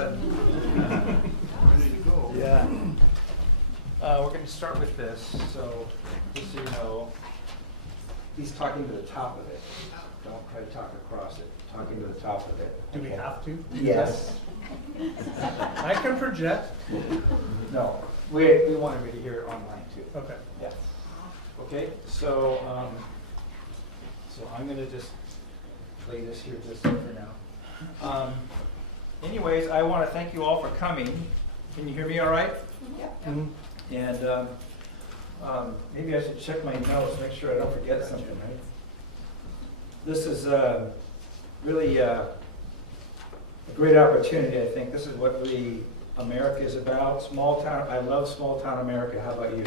sudden. Ready to go. Yeah. We're going to start with this, so just so you know, he's talking to the top of it. Don't try to talk across it. Talking to the top of it. Do we have to? Yes. I can project. No, we wanted me to hear it online too. Okay. Yeah. Okay, so I'm going to just play this here just for now. Anyways, I want to thank you all for coming. Can you hear me all right? Yeah. Mm-hmm. And maybe I should check my notes, make sure I don't forget something, right? This is really a great opportunity, I think. This is what really America is about. Small town, I love small town America. How about you?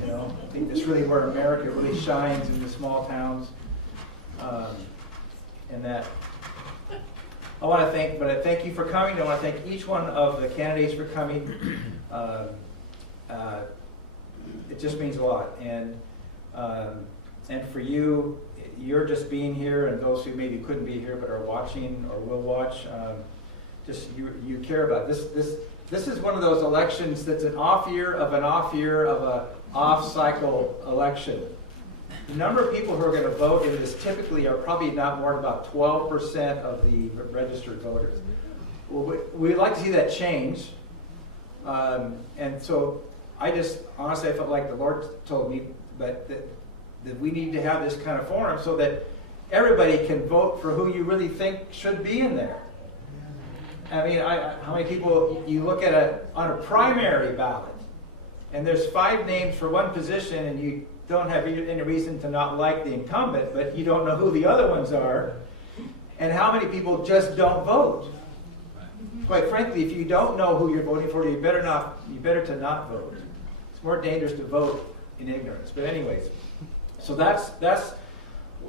You know, I think this is really where America really shines, in the small towns. And that I want to thank you for coming. I want to thank each one of the candidates for coming. It just means a lot, and for you, you're just being here, and those who maybe couldn't be here but are watching or will watch, just you care about this. This is one of those elections that's an off year of an off cycle election. The number of people who are going to vote in this typically are probably not more than about 12% of the registered voters. Well, we'd like to see that change. And so honestly, I felt like the Lord told me that we need to have this kind of forum so that everybody can vote for who you really think should be in there. I mean, how many people, you look at on a primary ballot, and there's 5 names for one position, and you don't have any reason to not like the incumbent, but you don't know who the other ones are, and how many people just don't vote. Quite frankly, if you don't know who you're voting for, you better to not vote. It's more dangerous to vote in ignorance. But anyways, so that's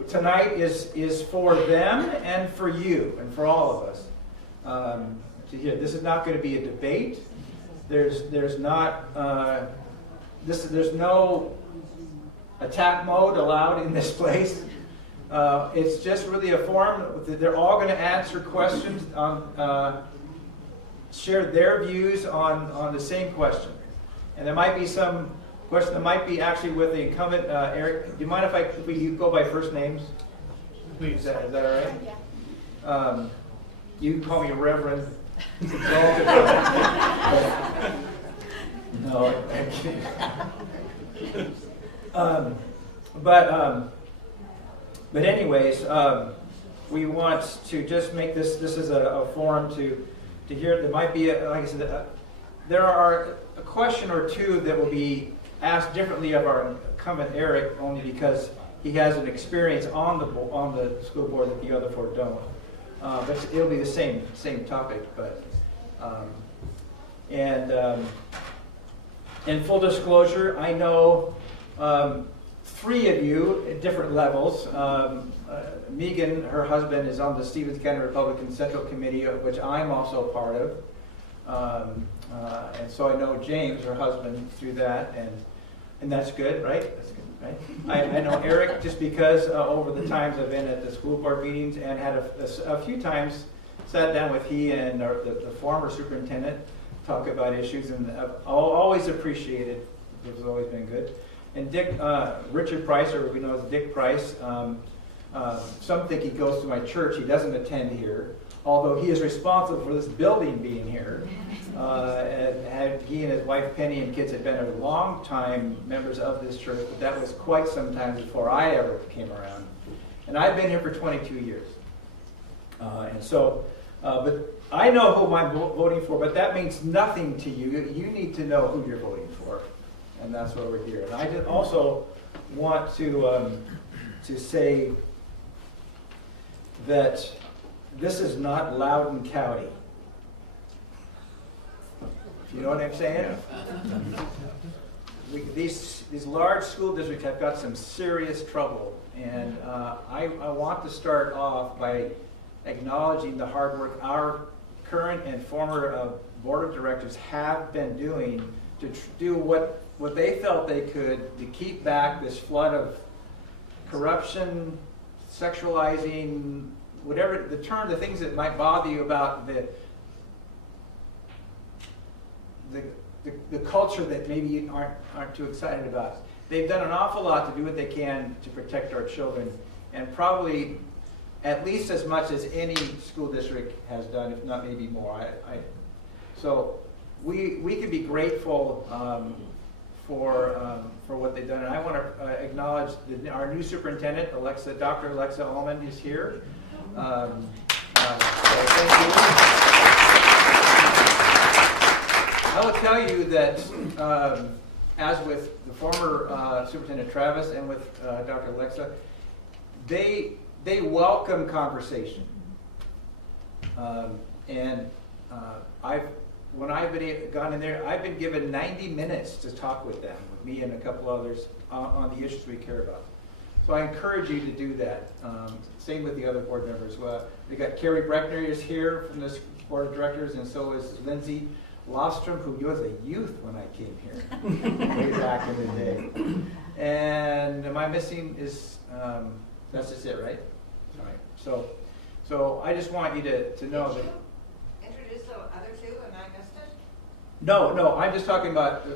tonight is for them and for you and for all of us to hear. This is not going to be a debate. There's no attack mode allowed in this place. It's just really a forum. They're all going to answer questions on. Share their views on the same question. And there might be some question that might be actually with the incumbent. Eric, do you mind if we go by first names? Please. Is that all right? Yeah. You can call me Reverend. No, I'm kidding. But anyways, we want to just make this is a forum to hear. There might be, like I said, there are a question or two that will be asked differently of our incumbent Eric, only because he has an experience on the school board that the other 4 don't. But it'll be the same topic. But in full disclosure, I know 3 of you at different levels. Meegan, her husband, is on the Stevens County Republican Central Committee, of which I'm also part of. And so I know James, her husband, through that, and that's good, right? That's good, right? I know Eric just because over the times I've been at the school board meetings and had a few times sat down with he and the former superintendent, talk about issues, and I've always appreciated. It's always been good. And Richard Price, or we know as Dick Price, some think he goes to my church. He doesn't attend here, although he is responsible for this building being here. And he and his wife Penny and kids had been a long time members of this church, but that was quite some time before I ever came around. And I've been here for 22 years. But I know who I'm voting for, but that means nothing to you. You need to know who you're voting for, and that's why we're here. And I just also want to say that this is not Loudoun County. You know what I'm saying? These large school districts have got some serious trouble, and I want to start off by acknowledging the hard work our current and former board of directors have been doing to do what they felt they could to keep back this flood of corruption, sexualizing, whatever the term, the things that might bother you about the culture that maybe you aren't too excited about. They've done an awful lot to do what they can to protect our children, and probably at least as much as any school district has done, if not maybe more. So we can be grateful for what they've done. And I want to acknowledge our new superintendent, Dr. Alexa Ullman, is here. So thank you. I will tell you that, as with the former Superintendent Travis and with Dr. Alexa, they welcome conversation. When I've gone in there, I've been given 90 minutes to talk with them, with me and a couple others, on the issues we care about. So I encourage you to do that. Same with the other board members. We got Carrie Breckner is here from this board of directors, and so is Lindsay Lofstrom, who was a youth when I came here, way back in the day. And am I missing? That's just it, right? All right. So I just want you to know that. Introduce the other two, and I missed it. No, I'm just talking about the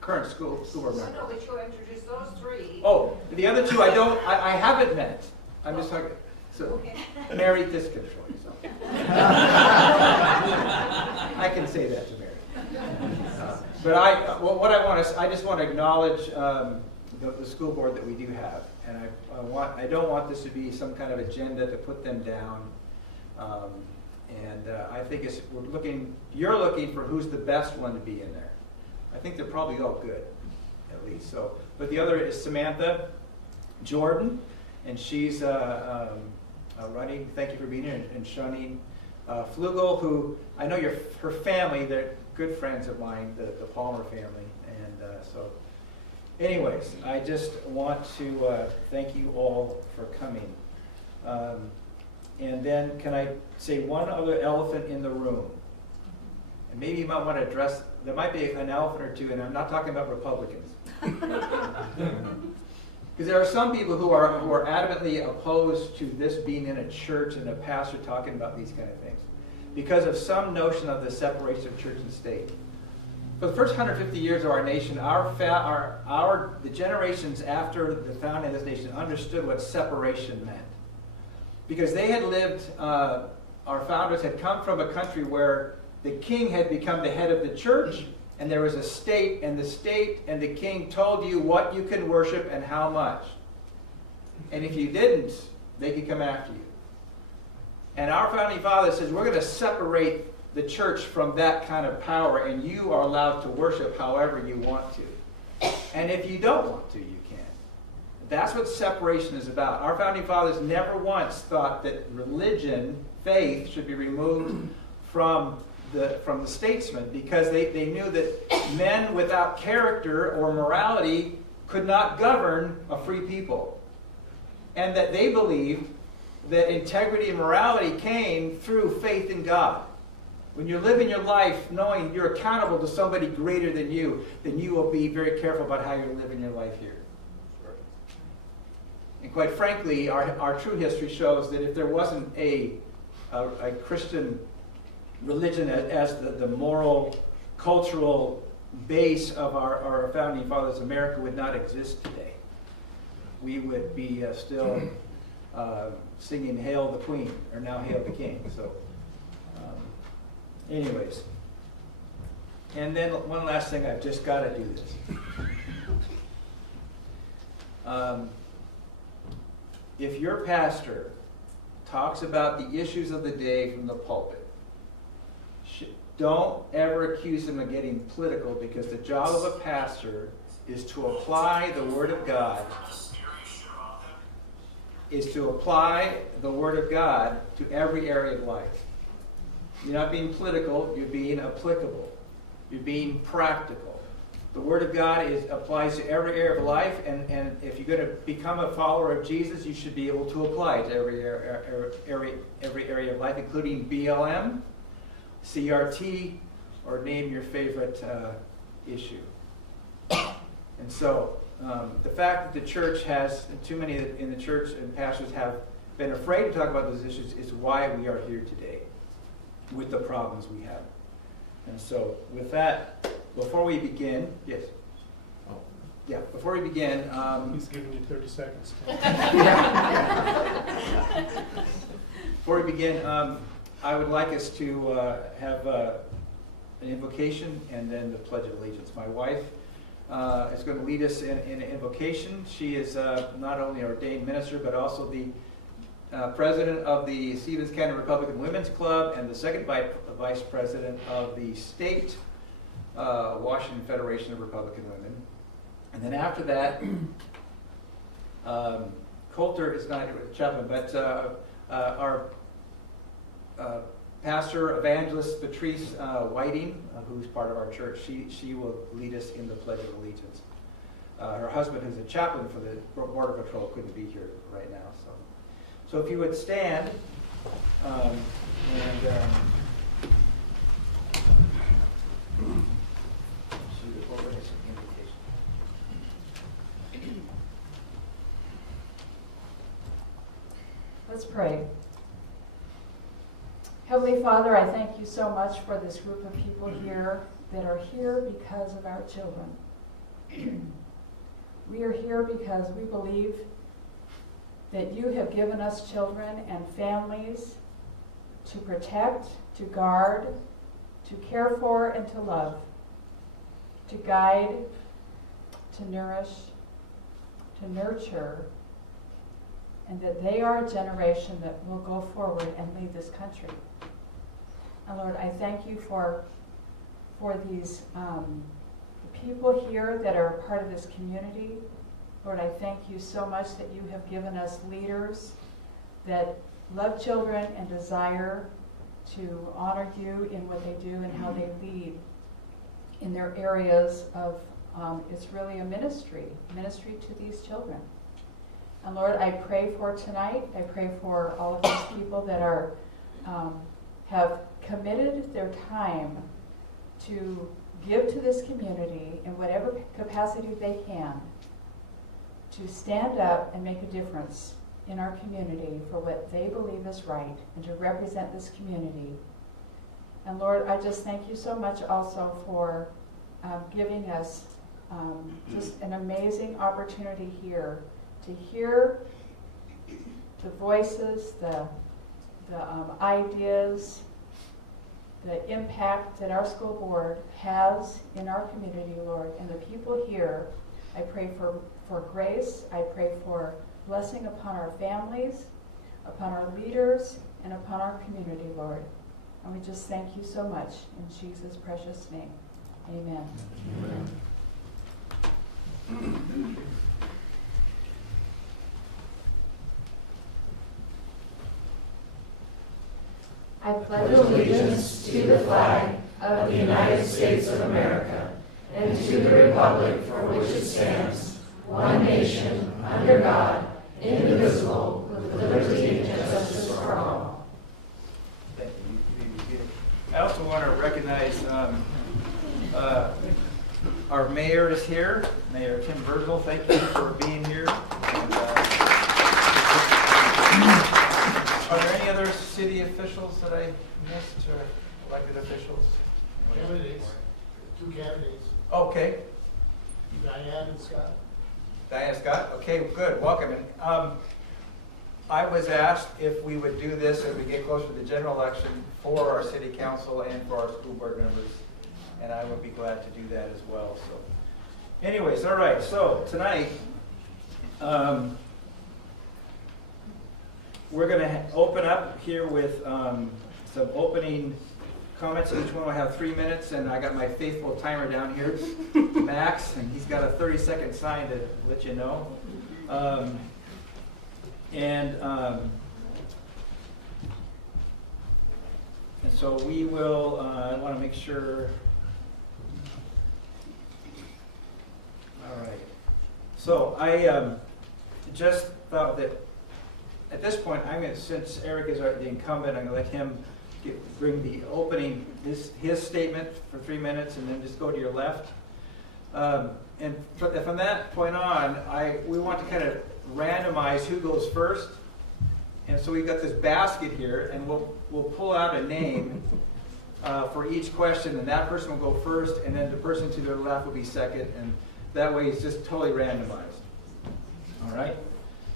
current school board member. No, but you introduced those three. Oh, the other two I haven't met. I'm just talking. So, Okay. Mary, just control yourself. I can say that to Mary. But I just want to acknowledge the school board that we do have, and I don't want this to be some kind of agenda to put them down. I think you're looking for who's the best one to be in there. I think they're probably all good, at least. So, but the other is Samantha Jordan, and she's running. Thank you for being here, and Shauneen Flugel, who I know her family. They're good friends of mine, the Palmer family, and so. Anyways, I just want to thank you all for coming. And then can I say one other elephant in the room? And maybe you might want to address, there might be an elephant or two, and I'm not talking about Republicans. Because there are some people who are adamantly opposed to this being in a church and a pastor talking about these kind of things, because of some notion of the separation of church and state. For the first 150 years of our nation, the generations after the founding of this nation understood what separation meant. Because they had lived, our founders had come from a country where the king had become the head of the church, and there was a state, and the state and the king told you what you can worship and how much. And if you didn't, they could come after you. And our founding father says, we're going to separate the church from that kind of power, and you are allowed to worship however you want to. And if you don't want to, you can. That's what separation is about. Our founding fathers never once thought that religion, faith, should be removed from the statesman, because they knew that men without character or morality could not govern a free people. And that they believed that integrity and morality came through faith in God. When you're living your life knowing you're accountable to somebody greater than you, then you will be very careful about how you're living your life here. And quite frankly, our true history shows that if there wasn't a Christian religion as the moral, cultural base of our founding fathers, America would not exist today. We would be still singing Hail the Queen, or now Hail the King. So, anyways. And then one last thing, I've just got to do this. If your pastor talks about the issues of the day from the pulpit, don't ever accuse him of getting political, because the job of a pastor is to apply the Word of God, to every area of life. You're not being political, you're being applicable. You're being practical. The Word of God applies to every area of life, and if you're going to become a follower of Jesus, you should be able to apply it to every area of life, including BLM, CRT, or name your favorite issue. And so, the fact that the church has, too many in the church and pastors have been afraid to talk about those issues, is why we are here today with the problems we have. And so with that, before we begin, yes? Oh. Yeah, before we begin, He's giving you 30 seconds. before we begin, I would like us to have an invocation and then the Pledge of Allegiance. My wife is going to lead us in an invocation. She is not only an ordained minister, but also the president of the Stevens County Republican Women's Club and the second vice president of the state Washington Federation of Republican Women. And then after that, Coulter is not here with chaplain, but our pastor, evangelist Patrice Whiting, who's part of our church, she will lead us in the Pledge of Allegiance. Her husband, who's a chaplain for the Border Patrol, couldn't be here right now. So if you would stand, and she would open us an invitation. Let's pray. Heavenly Father, I thank you so much for this group of people here that are here because of our children. We are here because we believe that you have given us children and families to protect, to guard, to care for, and to love, to guide, to nourish, to nurture, and that they are a generation that will go forward and lead this country. And Lord, I thank you for these people here that are part of this community. Lord, I thank you so much that you have given us leaders that love children and desire to honor you in what they do and how they lead in their areas of, it's really a ministry to these children. And Lord, I pray for tonight, I pray for all of these people that are, have committed their time to give to this community in whatever capacity they can, to stand up and make a difference in our community for what they believe is right and to represent this community. And Lord, I just thank you so much also for giving us just an amazing opportunity here to hear the voices, the ideas, the impact that our school board has in our community, Lord, and the people here. I pray for grace. I pray for blessing upon our families, upon our leaders, and upon our community, Lord. And we just thank you so much in Jesus' precious name. Amen. Amen. I pledge allegiance to the flag of the United States of America and to the republic for which it stands, one nation, under God, indivisible, with liberty and justice for all. Thank you. You may be seated. I also want to recognize our mayor is here, Mayor Tim Virgil. Thank you for being here. And, are there any other city officials that I missed, or elected officials? Candidates, 2 candidates, Okay. Diane and Scott. Diana Scott, okay, good, welcome. And, I was asked if we would do this as we get closer to the general election for our city council and for our school board members, and I would be glad to do that as well. So, anyways, all right, so tonight, we're going to open up here with some opening comments. Each one will have 3 minutes, and I got my faithful timer down here, Max, and he's got a 30-second sign to let you know. And so we will, I want to make sure. All right. So I just thought that at this point, since Eric is the incumbent, I'm going to let him bring the opening, his statement for 3 minutes, and then just go to your left. And from that point on, we want to kind of randomize who goes first. And so we've got this basket here, and we'll pull out a name for each question, and that person will go first, and then the person to their left will be second, and that way it's just totally randomized. All right?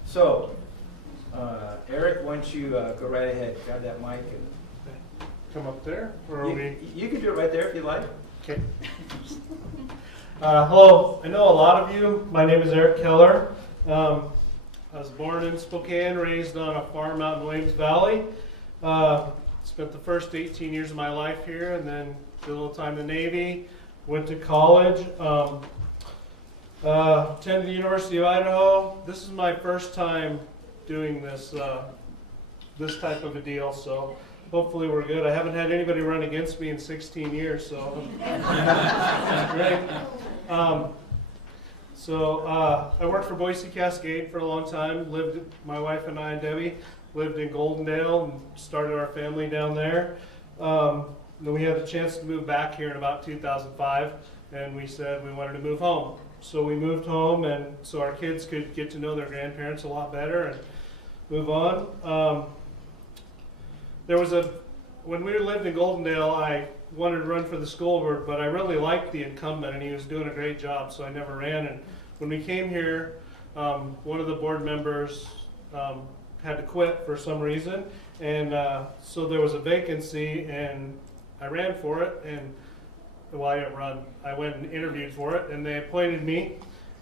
So, Eric, why don't you go right ahead, grab that mic, and Come up there, or are we? you can do it right there if you like. Okay. Hello, I know a lot of you. My name is Eric Keller. I was born in Spokane, raised on a farm out in Williams Valley. Spent the first 18 years of my life here, and then did a little time in the Navy. Went to college. Attended the University of Idaho. This is my first time doing this this type of a deal, so hopefully we're good. I haven't had anybody run against me in 16 years, so great. I worked for Boise Cascade for a long time. My wife and I and Debbie lived in Goldendale and started our family down there. Then we had the chance to move back here in about 2005, and we said we wanted to move home. So we moved home, and so our kids could get to know their grandparents a lot better and move on. When we lived in Goldendale, I wanted to run for the school board, but I really liked the incumbent, and he was doing a great job, so I never ran. And when we came here, one of the board members had to quit for some reason, and so there was a vacancy, and I ran for it, and well, I didn't run. I went and interviewed for it, and they appointed me,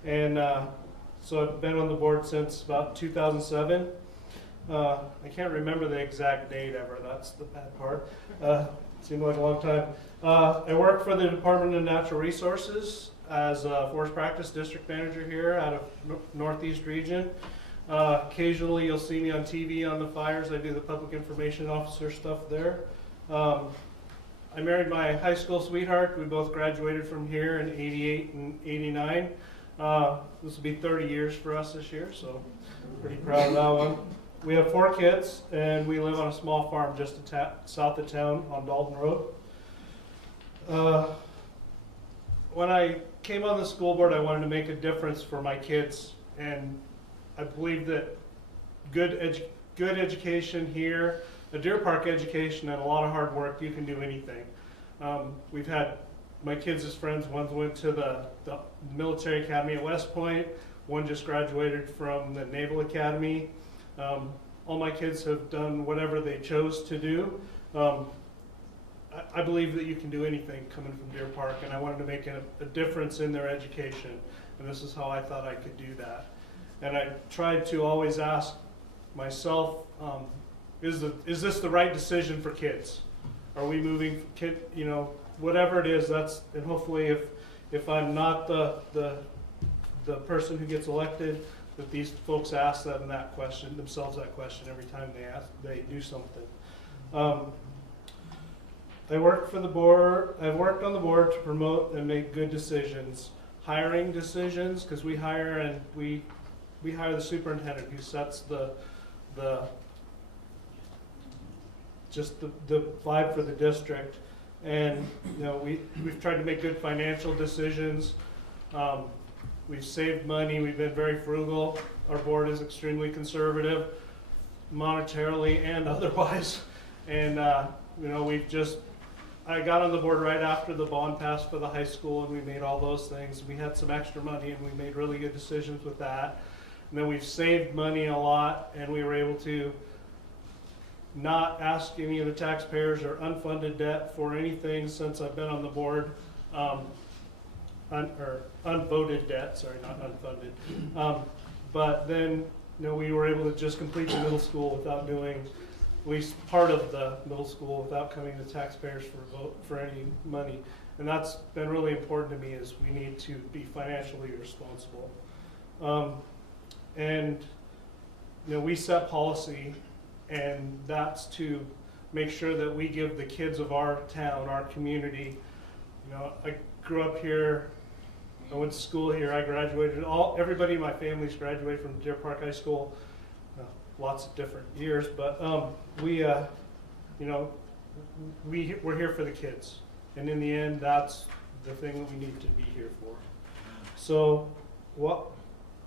and so I've been on the board since about 2007. I can't remember the exact date ever. That's the bad part. Seemed like a long time. I work for the Department of Natural Resources as a forest practice district manager here out of Northeast region. Occasionally you'll see me on TV on the fires. I do the public information officer stuff there. I married my high school sweetheart. We both graduated from here in 88 and 89. This will be 30 years for us this year, so pretty proud of that one. We have 4 kids, and we live on a small farm just south of town on Dalton Road. When I came on the school board, I wanted to make a difference for my kids, and I believe that good education here, a Deer Park education, and a lot of hard work, you can do anything. We've had my kids as friends. One went to the military academy at West Point. One just graduated from the Naval Academy. All my kids have done whatever they chose to do. I believe that you can do anything coming from Deer Park, and I wanted to make a difference in their education, and this is how I thought I could do that. And I tried to always ask myself, is this the right decision for kids? Are we moving, whatever it is, and hopefully if I'm not the person who gets elected, that these folks ask themselves that question every time they do something. I've worked on the board to promote and make good decisions, hiring decisions, because we hire the superintendent who sets the vibe for the district, and we've tried to make good financial decisions. We've saved money. We've been very frugal. Our board is extremely conservative, monetarily and otherwise. And I got on the board right after the bond passed for the high school, and we made all those things. We had some extra money, and we made really good decisions with that. And then we've saved money a lot, and we were able to not ask any of the taxpayers or unfunded debt for anything since I've been on the board. Or unvoted debt, sorry, not unfunded. But then, we were able to just complete the middle school without doing at least part of the middle school without coming to taxpayers for any money. And that's been really important to me, is we need to be financially responsible. We set policy, and that's to make sure that we give the kids of our town, our community, I grew up here. I went to school here. I graduated. Everybody in my family's graduated from Deer Park High School. Lots of different years, but we're here for the kids, and in the end, that's the thing that we need to be here for. So,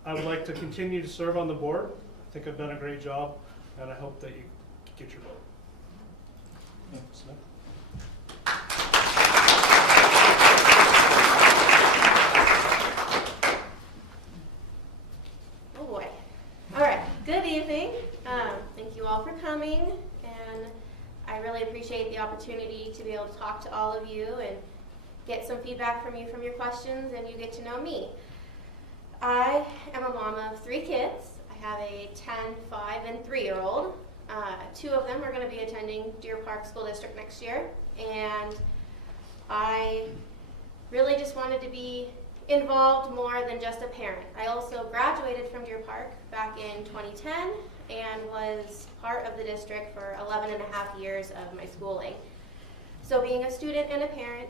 I would like to continue to serve on the board. I think I've done a great job, and I hope that you get your vote. evening. Thank you all for coming, and I really appreciate the opportunity to be able to talk to all of you and get some feedback from you from your questions, and you get to know me. I am a mom of 3 kids. I have a 10, 5, and 3-year-old. 2 of them are going to be attending Deer Park School District next year, and I really just wanted to be involved more than just a parent. I also graduated from Deer Park back in 2010 and was part of the district for 11 and a half years of my schooling. So being a student and a parent,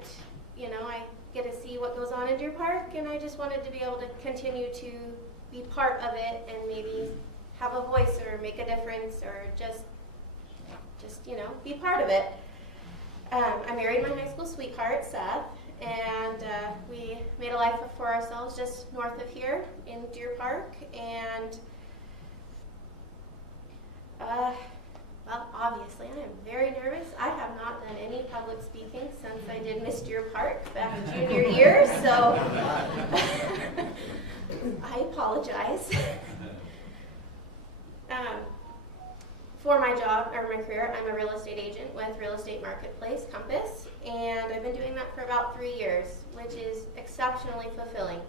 you know, I get to see what goes on in Deer Park, and I just wanted to be able to continue to be part of it and maybe have a voice or make a difference or just you know, be part of it. I married my high school sweetheart, Seth, and we made a life for ourselves just north of here in Deer Park. And well, obviously, I am very nervous. I have not done any public speaking since I did Miss Deer Park back in junior year, so I apologize. For my job or my career, I'm a real estate agent with Real Estate Marketplace Compass, and I've been doing that for about 3 years, which is exceptionally fulfilling.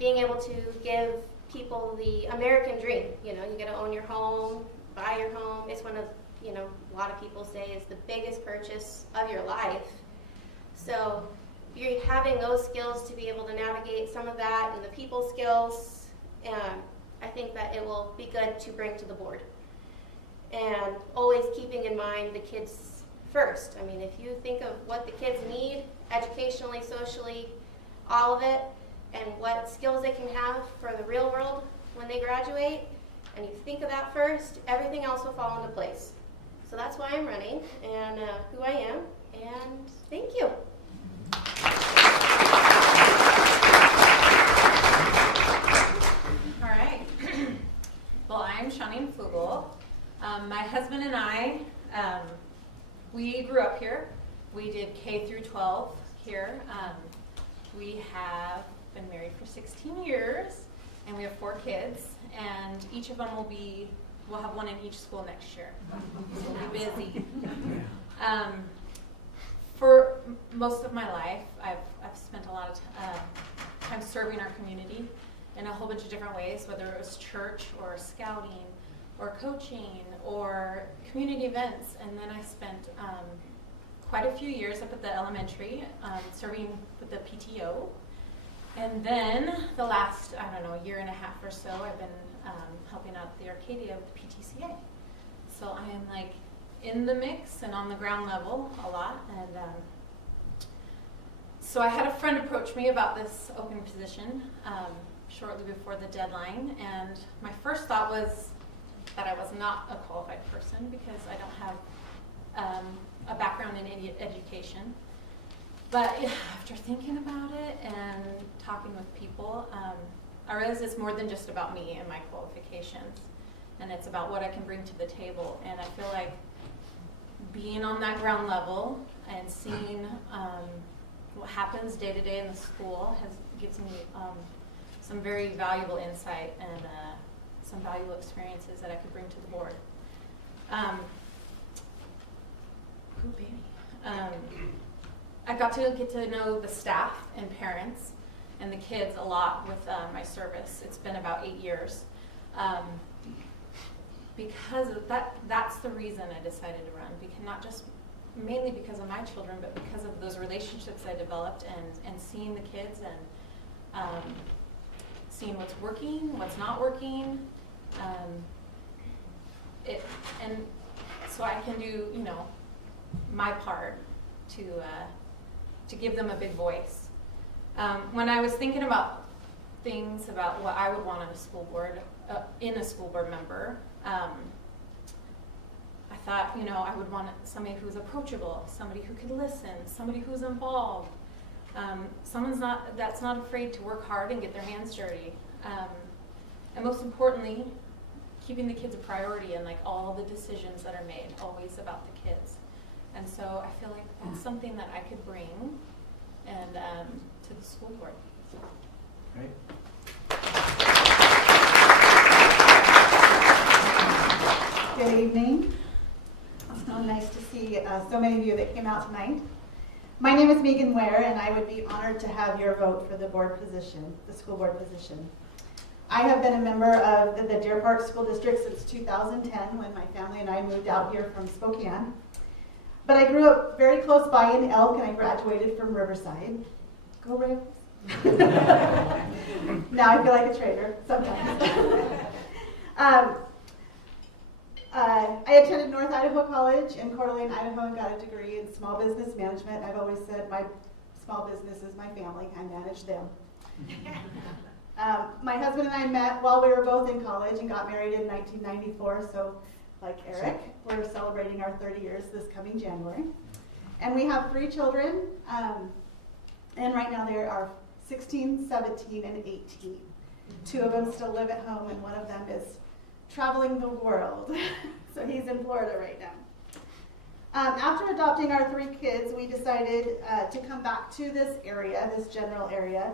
Being able to give people the American dream, you know, you get to own your home, buy your home. It's one of, you know, a lot of people say is the biggest purchase of your life. So you're having those skills to be able to navigate some of that and the people skills, and I think that it will be good to bring to the board. And always keeping in mind the kids first. I mean, if you think of what the kids need, educationally, socially, all of it, and what skills they can have for the real world when they graduate, and you think of that first, everything else will fall into place. So that's why I'm running, and who I am, and thank you. All right. Well, I'm Shauneen Flugel. My husband and I, we grew up here. We did K through 12 here. We have been married for 16 years, and we have 4 kids, and each of them we'll have one in each school next year. So we'll be busy. For most of my life, I've spent a lot of time serving our community in a whole bunch of different ways, whether it was church or scouting or coaching or community events. And then I spent quite a few years up at the elementary serving with the PTO. And then the last, year and a half or so, I've been helping out the Arcadia with the PTCA. So I am like in the mix and on the ground level a lot. And so I had a friend approach me about this open position shortly before the deadline. And my first thought was that I was not a qualified person because I don't have a background in education. But after thinking about it and talking with people, I realized it's more than just about me and my qualifications, and it's about what I can bring to the table. And I feel like being on that ground level and seeing what happens day to day in the school gives me some very valuable insight and some valuable experiences that I could bring to the board. I got to get to know the staff and parents and the kids a lot with my service. It's been about 8 years. Because of that's the reason I decided to run. Because not just mainly because of my children, but because of those relationships I developed and seeing the kids and seeing what's working, what's not working. And so I can do, my part to give them a big voice. When I was thinking about things about what I would want in a school board, member, I thought, I would want somebody who's approachable, somebody who could listen, somebody who's involved, that's not afraid to work hard and get their hands dirty, and most importantly, keeping the kids a priority in like all the decisions that are made, always about the kids. And so I feel like that's something that I could bring and to the school board. Right. so many of you that came out tonight. My name is Meegan Ware, and I would be honored to have your vote for the board position, the school board position. I have been a member of the Deer Park School District since 2010 when my family and I moved out here from Spokane. But I grew up very close by in Elk, and I graduated from Riverside. Go Rails! Now I feel like a traitor sometimes. I attended North Idaho College in Coeur d'Alene, Idaho, and got a degree in small business management. I've always said my small business is my family. I manage them. My husband and I met while we were both in college and got married in 1994. So, like Eric, we're celebrating our 30 years this coming January. And we have 3 children, and right now they are 16, 17, and 18. 2 of them still live at home, and one of them is traveling the world. So he's in Florida right now. After adopting our 3 kids, we decided to come back to this area, this general area,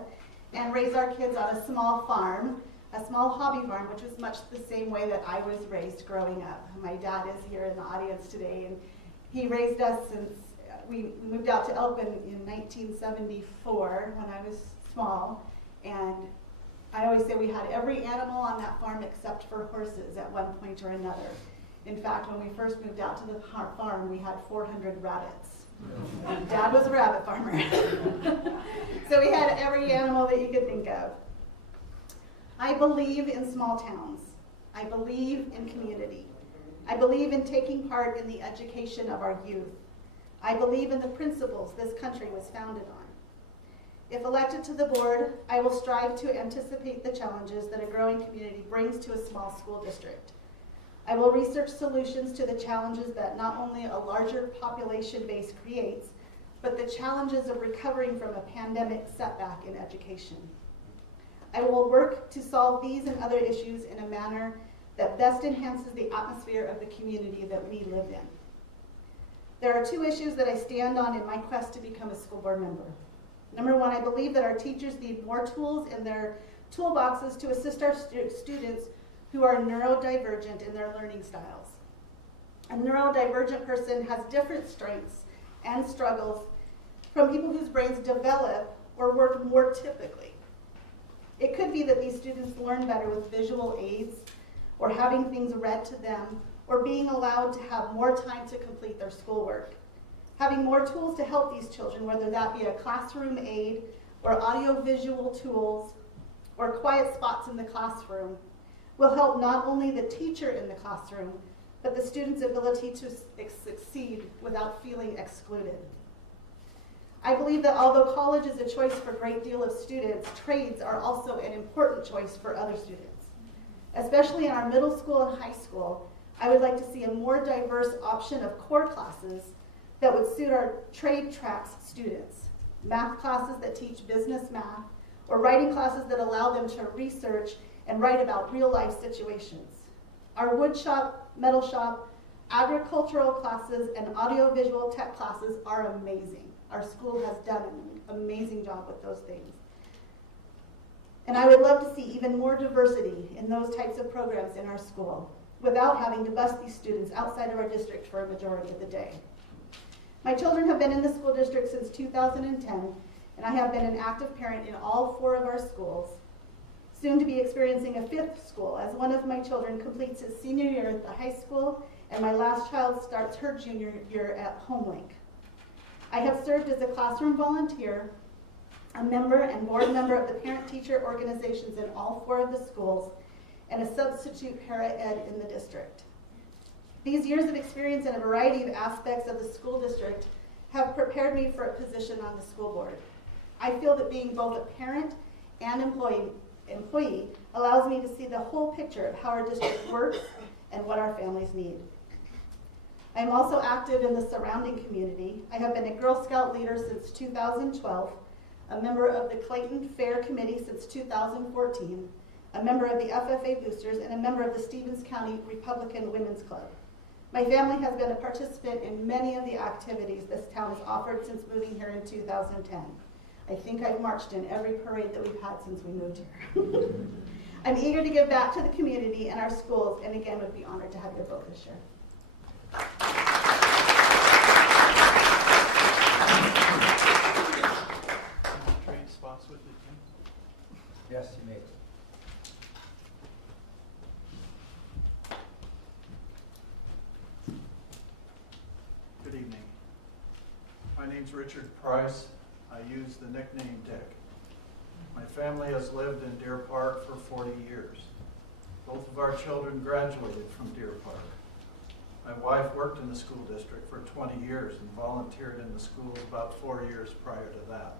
and raise our kids on a small farm, a small hobby farm, which was much the same way that I was raised growing up. My dad is here in the audience today, and he raised us since we moved out to Elk in 1974 when I was small, and I always say we had every animal on that farm except for horses at one point or another. In fact, when we first moved out to the farm, we had 400 rabbits. Dad was a rabbit farmer. So we had every animal that you could think of. I believe in small towns. I believe in community. I believe in taking part in the education of our youth. I believe in the principles this country was founded on. If elected to the board, I will strive to anticipate the challenges that a growing community brings to a small school district. I will research solutions to the challenges that not only a larger population base creates, but the challenges of recovering from a pandemic setback in education. I will work to solve these and other issues in a manner that best enhances the atmosphere of the community that we live in. There are 2 issues that I stand on in my quest to become a school board member. Number 1, I believe that our teachers need more tools in their toolboxes to assist our students who are neurodivergent in their learning styles. A neurodivergent person has different strengths and struggles from people whose brains develop or work more typically. It could be that these students learn better with visual aids, or having things read to them, or being allowed to have more time to complete their schoolwork. Having more tools to help these children, whether that be a classroom aid, or audio-visual tools, or quiet spots in the classroom, will help not only the teacher in the classroom, but the student's ability to succeed without feeling excluded. I believe that although college is a choice for a great deal of students, trades are also an important choice for other students. Especially in our middle school and high school, I would like to see a more diverse option of core classes that would suit our trade tracks students. Math classes that teach business math, or writing classes that allow them to research and write about real-life situations. Our wood shop, metal shop, agricultural classes, and audiovisual tech classes are amazing. Our school has done an amazing job with those things. And I would love to see even more diversity in those types of programs in our school without having to bus these students outside of our district for a majority of the day. My children have been in the school district since 2010, and I have been an active parent in all 4 of our schools, soon to be experiencing a 5th school as one of my children completes his senior year at the high school and my last child starts her junior year at HomeLink. I have served as a classroom volunteer, a member and board member of the parent-teacher organizations in all 4 of the schools, and a substitute para-ed in the district. These years of experience in a variety of aspects of the school district have prepared me for a position on the school board. I feel that being both a parent and employee allows me to see the whole picture of how our district works and what our families need. I am also active in the surrounding community. I have been a Girl Scout leader since 2012, a member of the Clayton Fair Committee since 2014, a member of the FFA Boosters, and a member of the Stevens County Republican Women's Club. My family has been a participant in many of the activities this town has offered since moving here in 2010. I think I've marched in every parade that we've had since we moved here. I'm eager to give back to the community and our schools, and again would be honored to have your vote this year. Yes, you may. Good evening. My name's Richard Price. I use the nickname Dick. My family has lived in Deer Park for 40 years. Both of our children graduated from Deer Park. My wife worked in the school district for 20 years and volunteered in the schools about 4 years prior to that.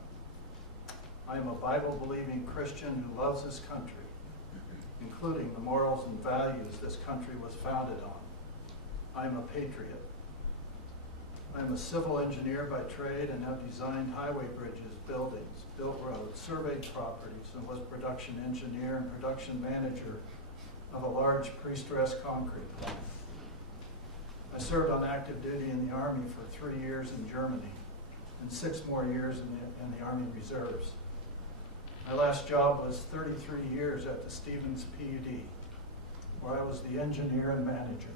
I am a Bible-believing Christian who loves his country, including the morals and values this country was founded on. I am a patriot. I am a civil engineer by trade and have designed highway bridges, buildings, built roads, surveyed properties, and was production engineer and production manager of a large pre-stressed concrete plant. I served on active duty in the Army for 3 years in Germany and 6 more years in the Army Reserves. My last job was 33 years at the Stevens PUD, where I was the engineer and manager.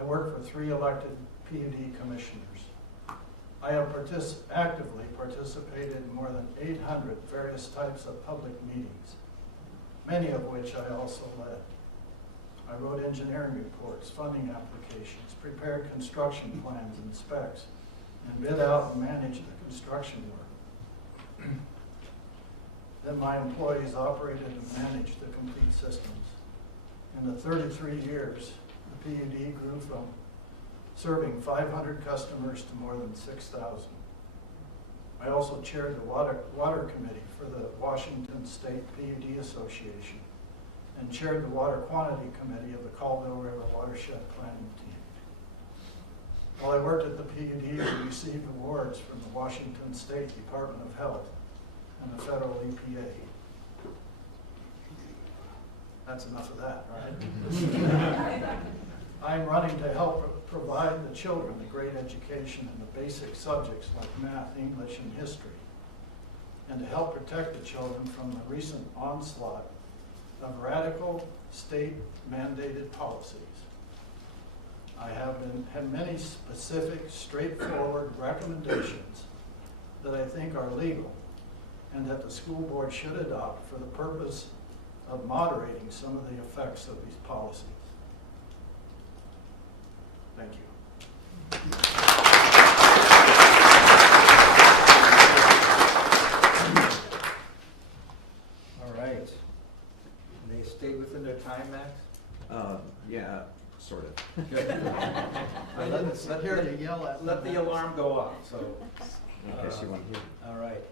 I worked for 3 elected PUD commissioners. I have actively participated in more than 800 various types of public meetings, many of which I also led. I wrote engineering reports, funding applications, prepared construction plans and specs, and bid out and managed the construction work. Then my employees operated and managed the complete systems. In the 33 years, the PUD grew from serving 500 customers to more than 6,000. I also chaired the water committee for the Washington State PUD Association and chaired the water quantity committee of the Colville River Watershed Planning Team. While I worked at the PUD, I received awards from the Washington State Department of Health and the federal EPA. That's enough of that, right? I'm running to help provide the children a great education in the basic subjects like math, English, and history, and to help protect the children from the recent onslaught of radical state-mandated policies. I have had many specific, straightforward recommendations that I think are legal and that the school board should adopt for the purpose of moderating some of the effects of these policies. Thank you. All right. They stayed within their time, Max? Yeah, sort of. Good. Let Hear you yell at let the alarm go off, so. In case you want to hear. All right.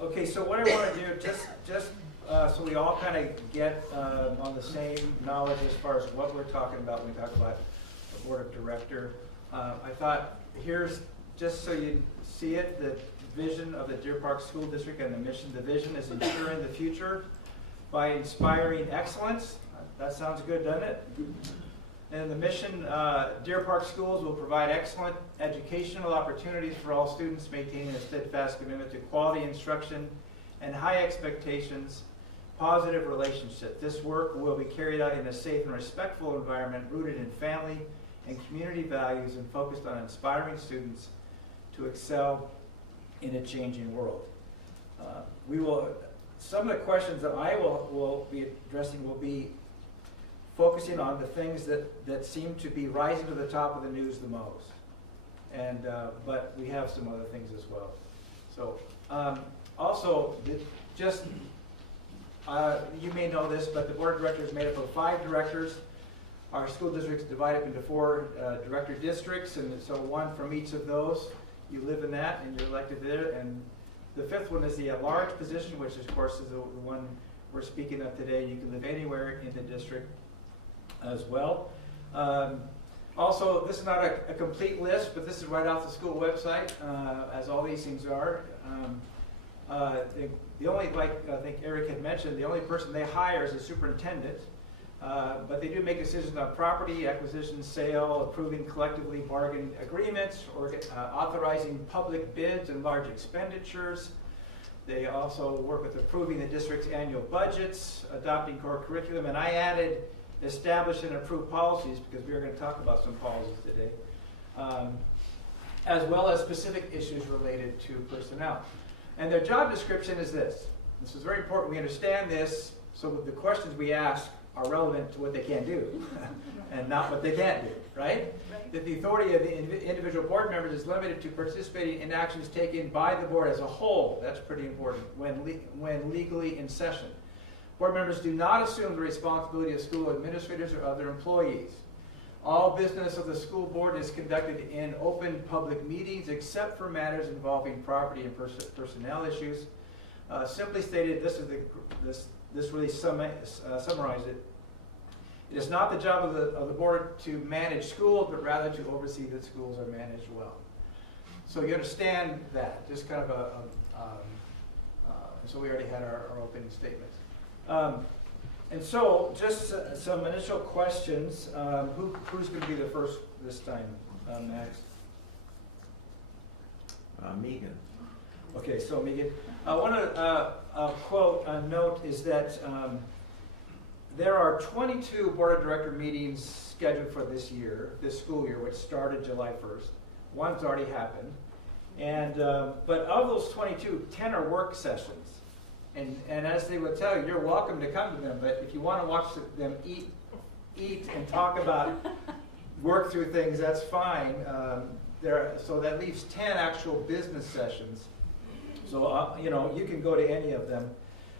Okay, so what I want to do, just so we all kind of get on the same knowledge as far as what we're talking about when we talk about the board of director. I thought here's, just so you see it, the vision of the Deer Park School District and the mission. The vision is ensuring the future by inspiring excellence. That sounds good, doesn't it? And the mission, Deer Park Schools will provide excellent educational opportunities for all students, maintaining a steadfast commitment to quality instruction and high expectations, positive relationships. This work will be carried out in a safe and respectful environment rooted in family and community values and focused on inspiring students to excel in a changing world. Some of the questions that I will be addressing will be focusing on the things that seem to be rising to the top of the news the most. And but we have some other things as well. So also, you may know this, but the board of directors is made up of 5 directors. Our school district is divided up into 4 director districts, and so 1 from each of those. You live in that, and you're elected there. And the 5th one is the large position, which of course is the one we're speaking of today. You can live anywhere in the district as well. Also, this is not a complete list, but this is right off the school website, as all these things are. The only, like I think Eric had mentioned, the only person they hire is a superintendent, but they do make decisions on property acquisition, sale, approving collectively bargained agreements, or authorizing public bids and large expenditures. They also work with approving the district's annual budgets, adopting core curriculum, and I added establish and approve policies, because we are going to talk about some policies today, as well as specific issues related to personnel. And their job description is this. This is very important. We understand this so that the questions we ask are relevant to what they can do and not what they can't do, right? That the authority of the individual board members is limited to participating in actions taken by the board as a whole. That's pretty important when legally in session. Board members do not assume the responsibility of school administrators or other employees. All business of the school board is conducted in open public meetings except for matters involving property and personnel issues. Simply stated, this really summarizes it. It is not the job of the board to manage schools, but rather to oversee that schools are managed well. So you understand that, just kind of so we already had our opening statements. And so, just some initial questions. Who's going to be the first this time, Max? Meegan. Okay, so Meegan, I want to quote, a note is that there are 22 Board of Director meetings scheduled for this school year, which started July 1st. One's already happened. And, but of those 22, 10 are work sessions. And as they would tell you, you're welcome to come to them, but if you want to watch them eat and talk about, work through things, that's fine. So that leaves 10 actual business sessions. So, you can go to any of them.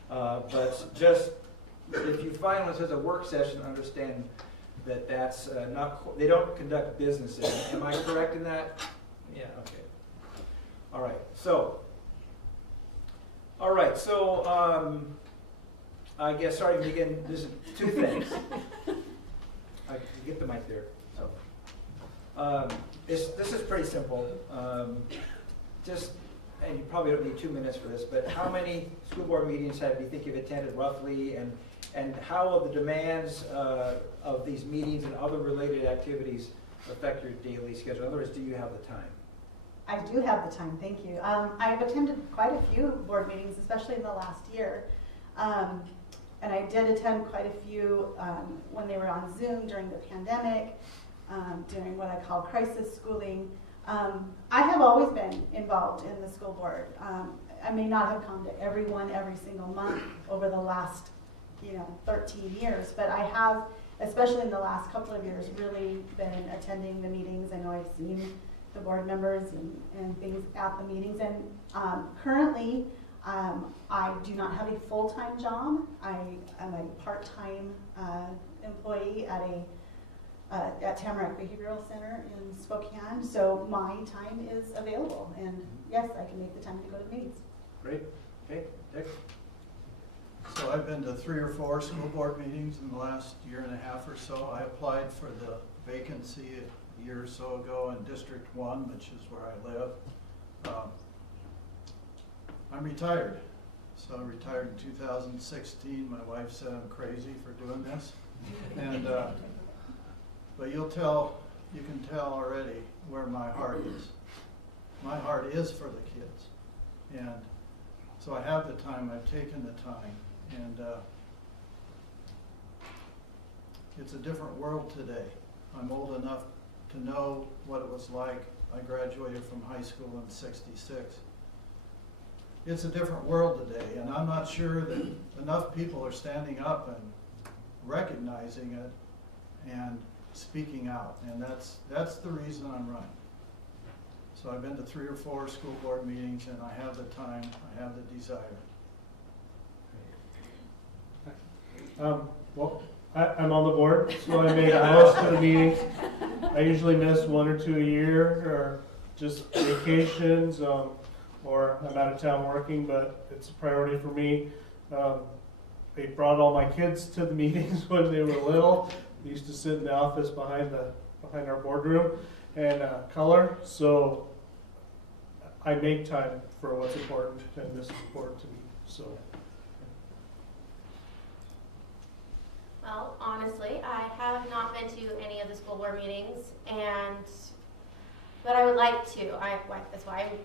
But just, if you find one that says a work session, understand that that's they don't conduct business in it. Am I correct in that? Yeah, okay. All right, so I guess, sorry, Meegan, there's two things. Get the mic there. So, this is pretty simple. And you probably don't need 2 minutes for this, but how many school board meetings do you think you've attended roughly, and how will the demands of these meetings and other related activities affect your daily schedule? In other words, do you have the time? I do have the time, thank you. I've attended quite a few board meetings, especially in the last year. And I did attend quite a few when they were on Zoom during the pandemic, during what I call crisis schooling. I have always been involved in the school board. I may not have come to every one every single month over the last 13 years, but I have, especially in the last couple of years, really been attending the meetings. I know I've seen the board members and things at the meetings. And currently, I do not have a full-time job. I am a part-time employee at Tamarack Behavioral Center in Spokane. So my time is available, and yes, I can make the time to go to meetings. Great. Okay, Dick? So I've been to 3 or 4 school board meetings in the last year and a half or so. I applied for the vacancy a year or so ago in District 1, which is where I live. I'm retired. So I retired in 2016. My wife said I'm crazy for doing this. And but you can tell already where my heart is. My heart is for the kids. And so I have the time, I've taken the time, and it's a different world today. I'm old enough to know what it was like. I graduated from high school in '66. It's a different world today, and I'm not sure that enough people are standing up and recognizing it and speaking out, and that's the reason I'm running. So I've been to 3 or 4 school board meetings, and I have the time, I have the desire. Well, I'm on the board, so I make most of the meetings. I usually miss 1 or 2 a year, or just vacations, or I'm out of town working, but it's a priority for me. They brought all my kids to the meetings when they were little. They used to sit in the office behind our boardroom and color. So I make time for what's important, and this is important to me. So. Well, honestly, I have not been to any of the school board meetings, but I would like to. That's why I'm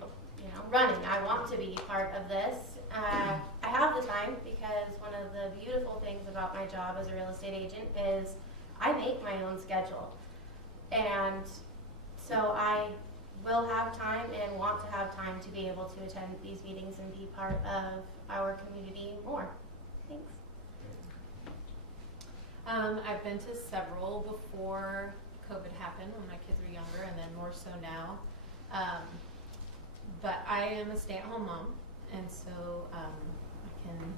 running. I want to be part of this. I have the time because one of the beautiful things about my job as a real estate agent is I make my own schedule. And so I will have time and want to have time to be able to attend these meetings and be part of our community more. Thanks. I've been to several before COVID happened when my kids were younger, and then more so now. But I am a stay-at-home mom, and so I can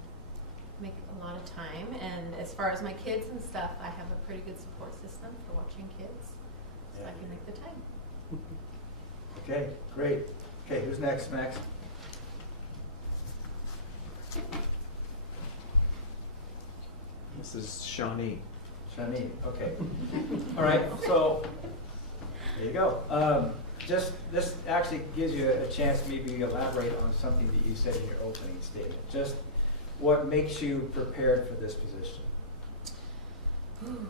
make a lot of time. And as far as my kids and stuff, I have a pretty good support system for watching kids, so I can make the time. Okay, great. Okay, who's next, Max? This is Shauneen. Shauneen, okay. All right, so, there you go. Just, this actually gives you a chance to maybe elaborate on something that you said in your opening statement. Just what makes you prepared for this position? Ooh,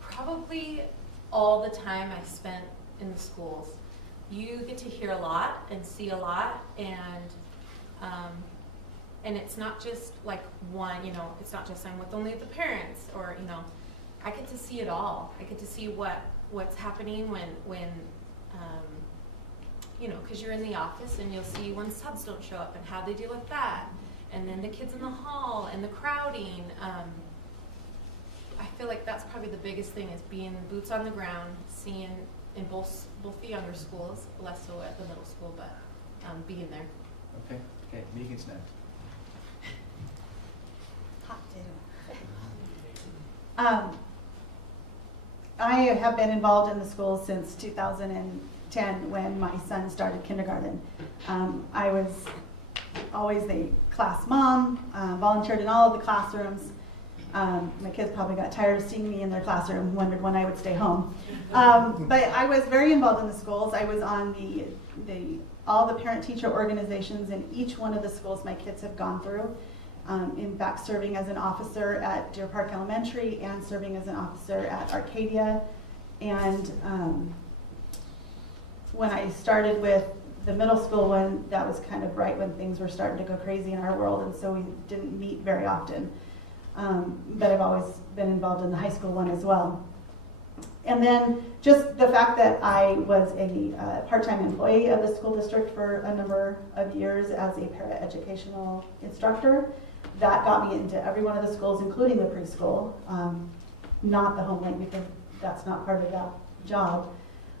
probably all the time I spent in the schools. You get to hear a lot and see a lot, and it's not just like one, it's not just I'm with only the parents, or, I get to see it all. I get to see what's happening when because you're in the office and you'll see when subs don't show up and how they deal with that, and then the kids in the hall and the crowding. I feel like that's probably the biggest thing, is being boots on the ground, seeing in both the younger schools, less so at the middle school, but being there. Okay, Meegan's next. Hot dinner. I have been involved in the school since 2010 when my son started kindergarten. I was always the class mom, volunteered in all of the classrooms. My kids probably got tired of seeing me in their classroom, wondered when I would stay home. But I was very involved in the schools. I was on all the parent-teacher organizations in each one of the schools my kids have gone through. In fact, serving as an officer at Deer Park Elementary and serving as an officer at Arcadia. And when I started with the middle school one, that was kind of right when things were starting to go crazy in our world, and so we didn't meet very often. But I've always been involved in the high school one as well. And then just the fact that I was a part-time employee of the school district for a number of years as a paraeducational instructor, that got me into every one of the schools, including the preschool, not the home link because that's not part of that job.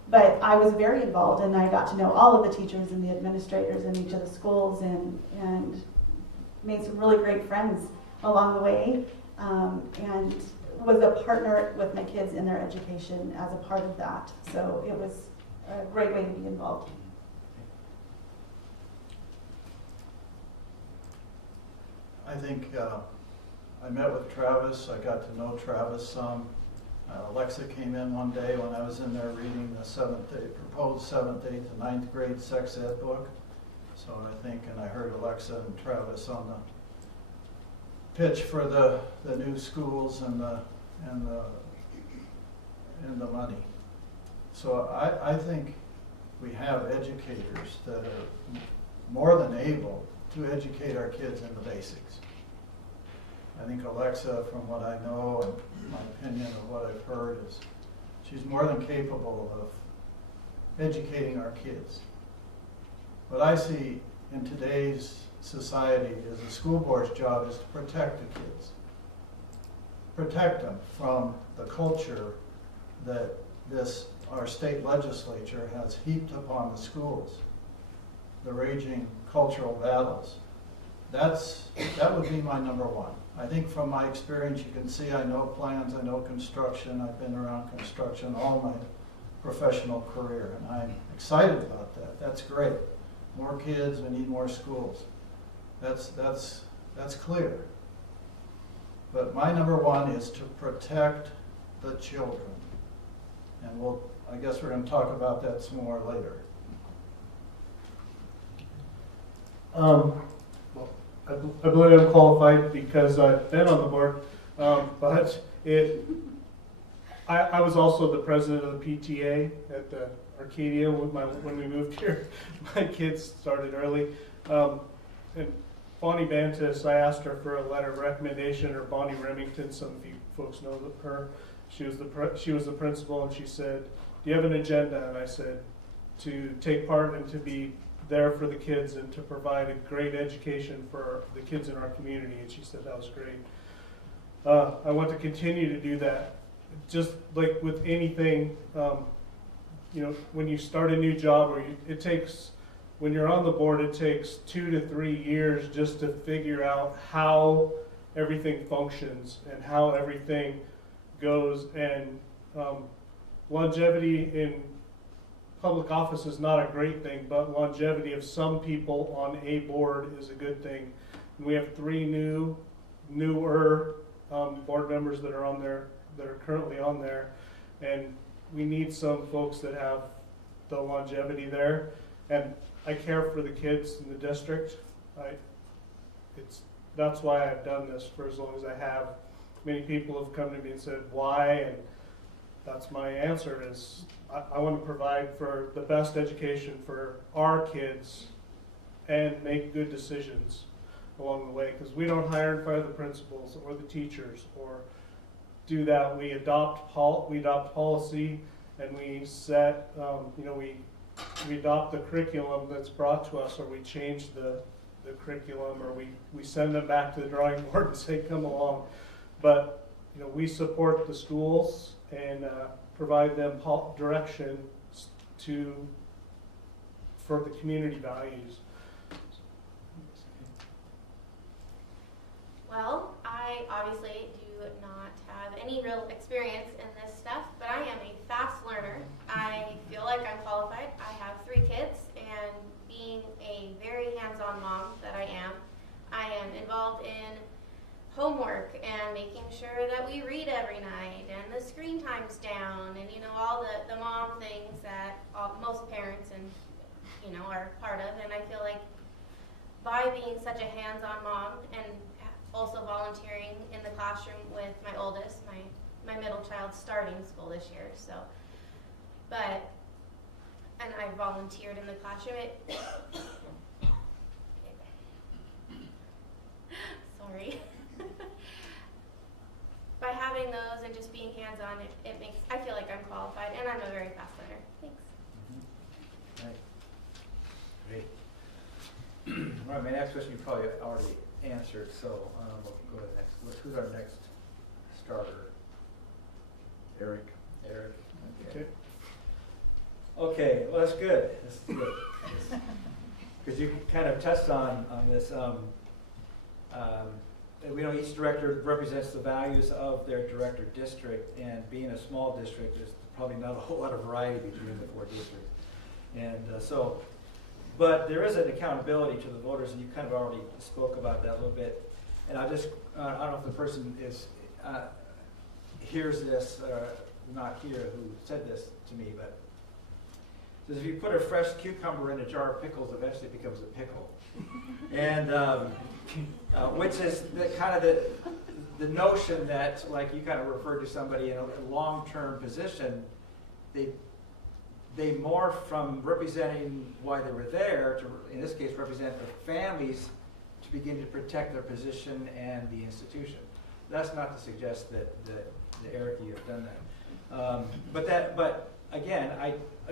But I was very involved, and I got to know all of the teachers and the administrators in each of the schools, and made some really great friends along the way, and was a partner with my kids in their education as a part of that. So it was a great way to be involved. I think I met with Travis. I got to know Travis some. Alexa came in one day when I was in there reading the proposed 7th, 8th, and 9th grade sex ed book. So I think, and I heard Alexa and Travis on the pitch for the new schools and the money. So I think we have educators that are more than able to educate our kids in the basics. I think Alexa, from what I know and my opinion of what I've heard, is she's more than capable of educating our kids. What I see in today's society is the school board's job is to protect the kids. Protect them from the culture that our state legislature has heaped upon the schools, the raging cultural battles. That would be my number one. I think from my experience, you can see I know plans, I know construction, I've been around construction all my professional career, and I'm excited about that. That's great. More kids, we need more schools. That's clear. But my number one is to protect the children. And I guess we're going to talk about that some more later. I believe I'm qualified because I've been on the board, but I was also the president of the PTA at the Arcadia when we moved here. My kids started early. And Bonnie Bantis, I asked her for a letter of recommendation, or Bonnie Remington, some of you folks know her. She was the principal, and she said, do you have an agenda? And I said, to take part and to be there for the kids and to provide a great education for the kids in our community. And she said that was great. I want to continue to do that. Just like with anything, when you start a new job, when you're on the board, it takes 2 to 3 years just to figure out how everything functions and how everything goes. And longevity in public office is not a great thing, but longevity of some people on a board is a good thing. And we have 3 newer board members that are on there, that are currently on there, and we need some folks that have the longevity there. And I care for the kids in the district. That's why I've done this for as long as I have. Many people have come to me and said, why? And that's my answer is, I want to provide for the best education for our kids and make good decisions along the way, because we don't hire and fire the principals or the teachers or do that. We adopt policy, and we set, we adopt the curriculum that's brought to us, or we change the curriculum, or we send them back to the drawing board and say, come along. But we support the schools and provide them direction for the community values. Well, I obviously do not have any real experience in this stuff, but I am a fast learner. I feel like I'm qualified. I have 3 kids, and being a very hands-on mom that I am involved in homework and making sure that we read every night and the screen time's down and all the mom things that most parents are part of. And I feel like by being such a hands-on mom and also volunteering in the classroom with my oldest, my middle child starting school this year, and I volunteered in the classroom. Sorry. By having those and just being hands-on, I feel like I'm qualified, and I'm a very fast learner. Thanks. Right. Great. All right, my next question you probably already answered, so we'll go to the next. Who's our next starter? Eric. Okay. Okay, well, that's good. That's good. Because you kind of touched on this. Each director represents the values of their director district, and being a small district, there's probably not a whole lot of variety between the 4 districts. And but there is an accountability to the voters, and you kind of already spoke about that a little bit. And I don't know if the person hears this, not here, who said this to me, but says if you put a fresh cucumber in a jar of pickles, eventually it becomes a pickle. And which is the notion that, like you kind of referred to somebody in a long-term position, they morph from representing why they were there to, in this case, represent the families to begin to protect their position and the institution. That's not to suggest that Eric, you have done that. But again,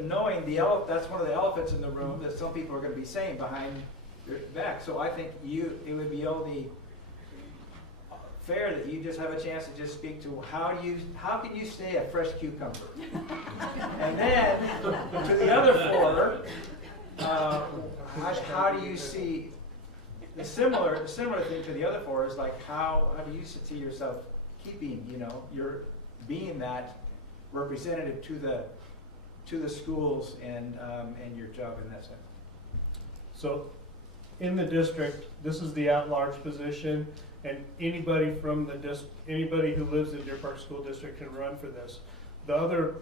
knowing that's one of the elephants in the room that some people are going to be saying behind your back. So I think it would be only fair that you just have a chance to just speak to how can you stay a fresh cucumber? And then to the other 4, how do you see the similar thing to the other 4 is like how do you see yourself keeping you're being that representative to the schools and your job in that sense. So in the district, this is the at-large position, and anybody from anybody who lives in Deer Park School District can run for this. The other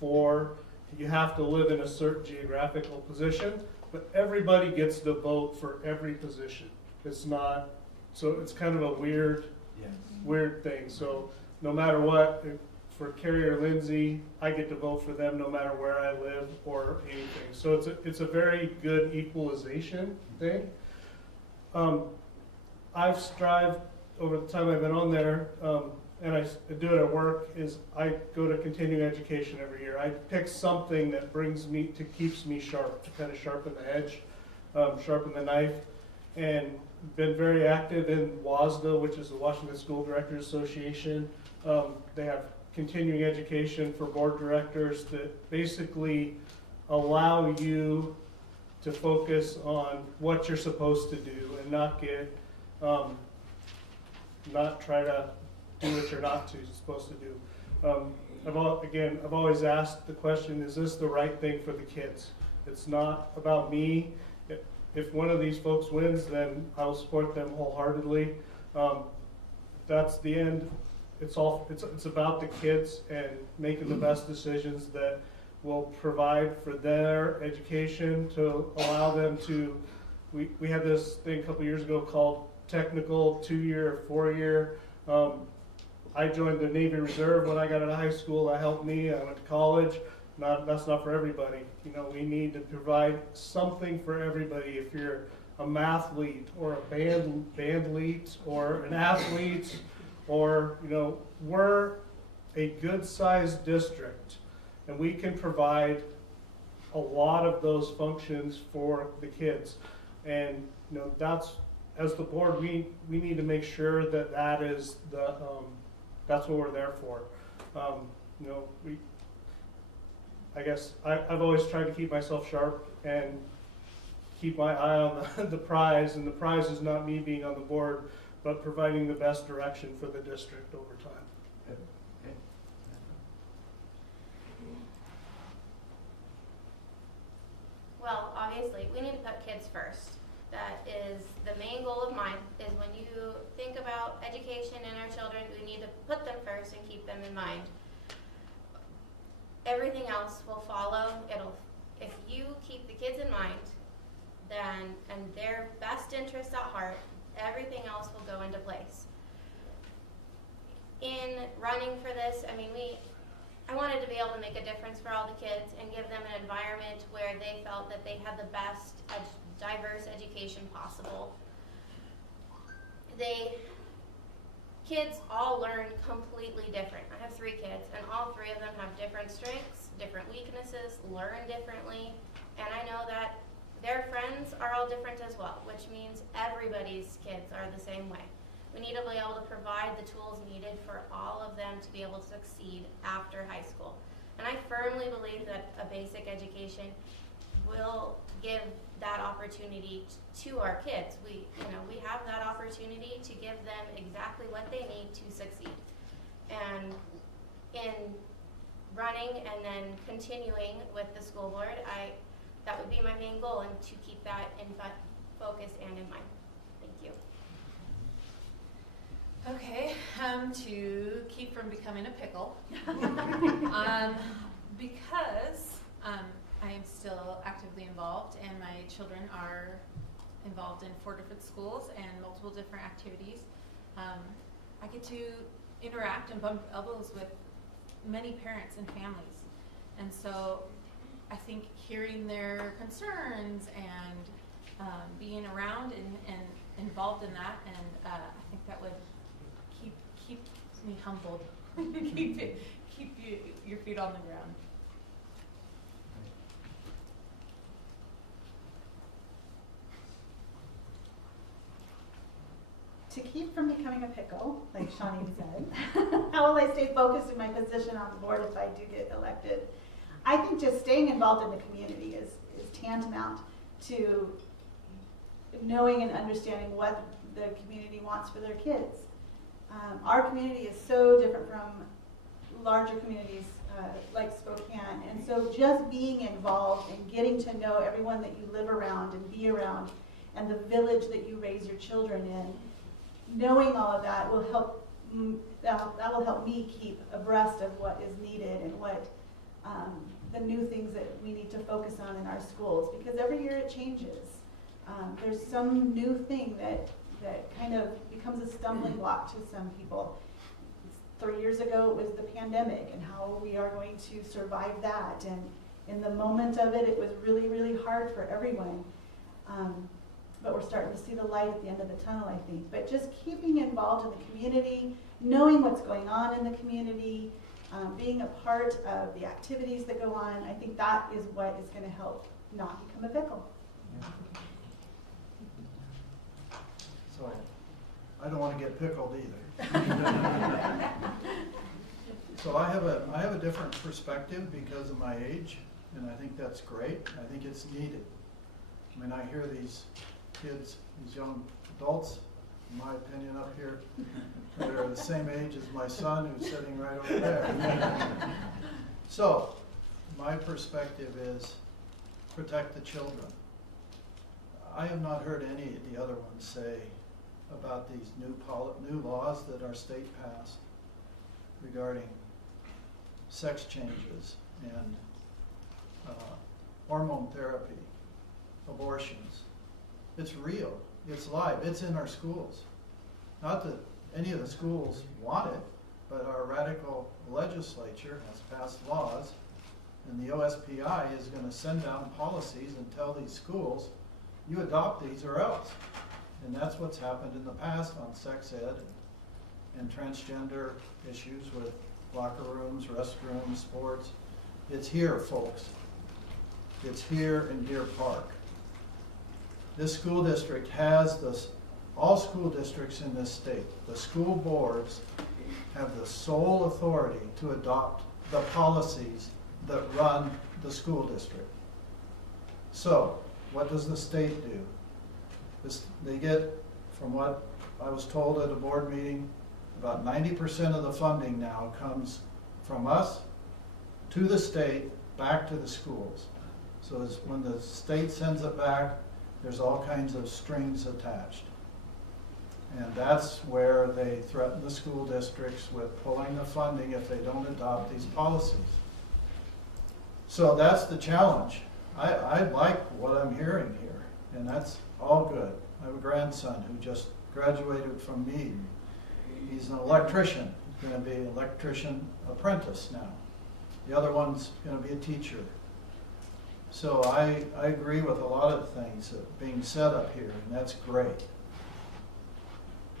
4, you have to live in a certain geographical position, but everybody gets to vote for every position. It's not, so it's kind of a weird thing. So no matter what, for Carrie or Lindsay, I get to vote for them no matter where I live or anything. So it's a very good equalization thing. I've strived over the time I've been on there, and I do it at work, is I go to continuing education every year. I pick something that keeps me sharp, to kind of sharpen the edge, sharpen the knife, and been very active in WASDA, which is the Washington School Directors Association. They have continuing education for board directors that basically allow you to focus on what you're supposed to do and not try to do what you're not supposed to do. I've always asked the question, is this the right thing for the kids? It's not about me. If one of these folks wins, then I will support them wholeheartedly. That's the end. It's about the kids and making the best decisions that will provide for their education, to allow them to, we had this thing a couple years ago called technical 2-year or 4-year. I joined the Navy Reserve when I got out of high school. That helped me. I went to college. That's not for everybody. You know, we need to provide something for everybody. If you're a mathlete or a bandlete or an athlete, or, you know, we're a good-sized district, and we can provide a lot of those functions for the kids. And, you know, that's, as the board, we need to make sure that that is the, that's what we're there for. You know, I guess I've always tried to keep myself sharp and keep my eye on the prize, and the prize is not me being on the board, but providing the best direction for the district over time. Okay. Well, obviously, we need to put kids first. That is the main goal of mine, is when you think about education and our children, we need to put them first and keep them in mind. Everything else will follow. If you keep the kids in mind, then, and their best interests at heart, everything else will go into place. In running for this, I mean, I wanted to be able to make a difference for all the kids and give them an environment where they felt that they had the best diverse education possible. Kids all learn completely different. I have 3 kids, and all 3 of them have different strengths, different weaknesses, learn differently, and I know that their friends are all different as well, which means everybody's kids are the same way. We need to be able to provide the tools needed for all of them to be able to succeed after high school. And I firmly believe that a basic education will give that opportunity to our kids. We have that opportunity to give them exactly what they need to succeed. And in running and then continuing with the school board, that would be my main goal, and to keep that in focus and in mind. Thank you. Okay, to keep from becoming a pickle, because I am still actively involved, and my children are involved in 4 different schools and multiple different activities. I get to interact and bump elbows with many parents and families, and so I think hearing their concerns and being around and involved in that, and I think that would keep me humbled, keep your feet on the ground. To keep from becoming a pickle, like Shauneen said, how will I stay focused in my position on the board if I do get elected? I think just staying involved in the community is tantamount to knowing and understanding what the community wants for their kids. Our community is so different from larger communities like Spokane, and so just being involved and getting to know everyone that you live around and be around, and the village that you raise your children in, knowing all of that will help. That will help me keep abreast of what is needed and what the new things that we need to focus on in our schools, because every year it changes. There's some new thing that kind of becomes a stumbling block to some people. 3 years ago it was the pandemic and how we are going to survive that, and in the moment of it, it was really, really hard for everyone. but we're starting to see the light at the end of the tunnel, I think. But just keeping involved in the community, knowing what's going on in the community, being a part of the activities that go on, I think that is what is going to help not become a pickle. So, I don't want to get pickled either. So I have a different perspective because of my age, and I think that's great. I think it's needed. I mean, I hear these kids, these young adults, in my opinion up here, that are the same age as my son who's sitting right over there. So, my perspective is protect the children. I have not heard any of the other ones say about these new laws that our state passed regarding sex changes and hormone therapy, abortions. It's real, it's live, it's in our schools. Not that any of the schools want it, but our radical legislature has passed laws, and the OSPI is going to send down policies and tell these schools, you adopt these or else. And that's what's happened in the past on sex ed and transgender issues with locker rooms, restrooms, sports. It's here, folks. It's here in Deer Park. This school district has this, all school districts in this state, the school boards have the sole authority to adopt the policies that run the school district. So, what does the state do? They get, from what I was told at a board meeting, about 90% of the funding now comes from us to the state, back to the schools. So when the state sends it back, there's all kinds of strings attached. And that's where they threaten the school districts with pulling the funding if they don't adopt these policies. So that's the challenge. I like what I'm hearing here, and that's all good. I have a grandson who just graduated from Mead. He's an electrician. He's going to be an electrician apprentice now. The other one's going to be a teacher. So I agree with a lot of things that are being said up here, and that's great.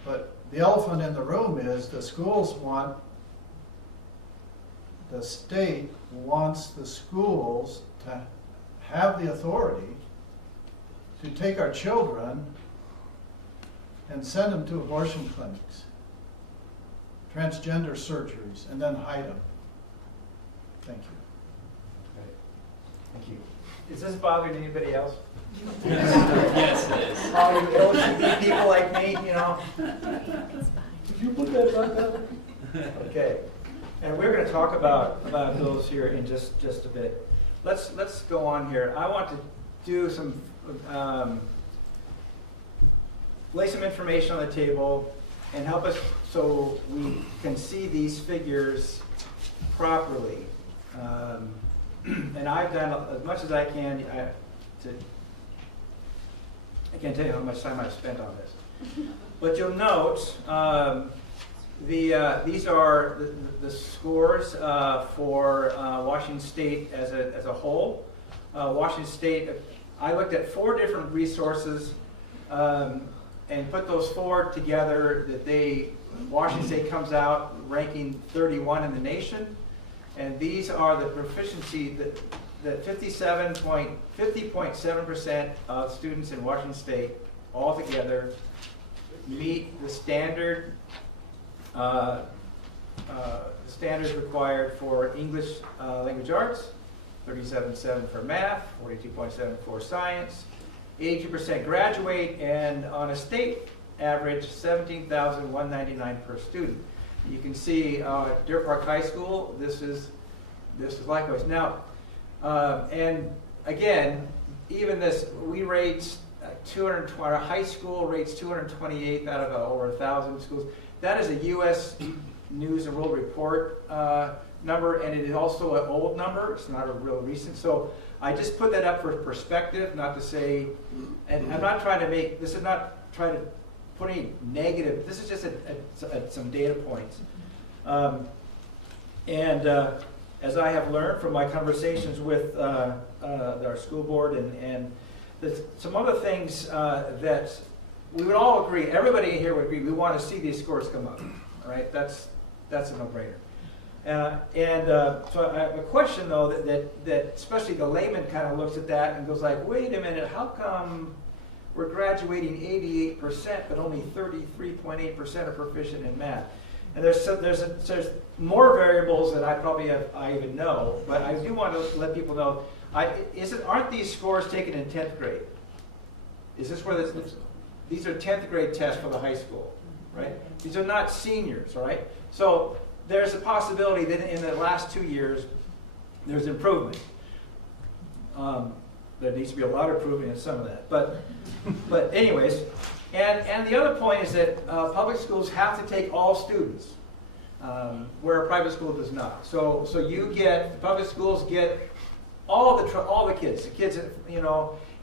But the elephant in the room is the schools want, the state wants the schools to have the authority to take our children and send them to abortion clinics, transgender surgeries, and then hide them. Thank you. Okay. Thank you. Is this bothering anybody else? Yes, it is. All you LCD people like me, you know? Did you put that back up? Okay. And we're going to talk about those here in just a bit. Let's go on here. I want to do some lay some information on the table and help us so we can see these figures properly. And I've done as much as I can. I can't tell you how much time I've spent on this. But you'll note these are the scores for Washington State as a whole. Washington State, I looked at 4 different resources and put those 4 together. Washington State comes out ranking 31 in the nation. And these are the proficiency that 50.7% of students in Washington State altogether meet the standards required for English language arts, 37.7 for math, 42.7 for science, 82% graduate, and on a state average, $17,199 per student. You can see Deer Park High School, this is likewise. Now, and again, even this, we rate 220, our high school rates 228 out of over 1,000 schools. That is a U.S. News and World Report number, and it is also an old number. It's not a real recent. So I just put that up for perspective, not to say, and I'm not trying to make, this is not trying to put any negative, this is just some data points. As I have learned from my conversations with our school board and there's some other things that we would all agree, everybody here would agree, we want to see these scores come up, all right? That's a no-brainer. So I have a question, though, that especially the layman kind of looks at that and goes like, wait a minute, how come we're graduating 88%, but only 33.8% are proficient in math? And there's more variables that I even know, but I do want to let people know, aren't these scores taken in 10th grade? Is this where these are 10th grade tests for the high school, right? These are not seniors, all right? So there's a possibility that in the last 2 years, there's improvement. There needs to be a lot of improvement in some of that. But anyways, and the other point is that public schools have to take all students, where a private school does not. So public schools get all the kids,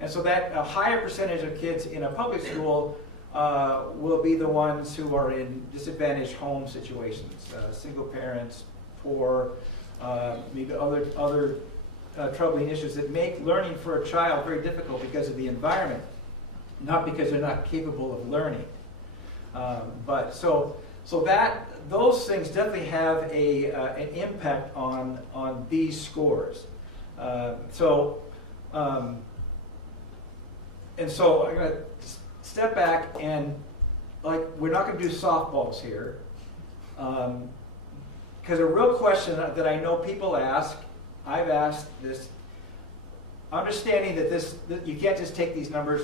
and so that a higher percentage of kids in a public school will be the ones who are in disadvantaged home situations, single parents, poor, maybe other troubling issues that make learning for a child very difficult because of the environment, not because they're not capable of learning. Those things definitely have an impact on these scores. And so I'm going to step back and, we're not going to do softballs here. Because a real question that I know people ask, I've asked this, understanding that you can't just take these numbers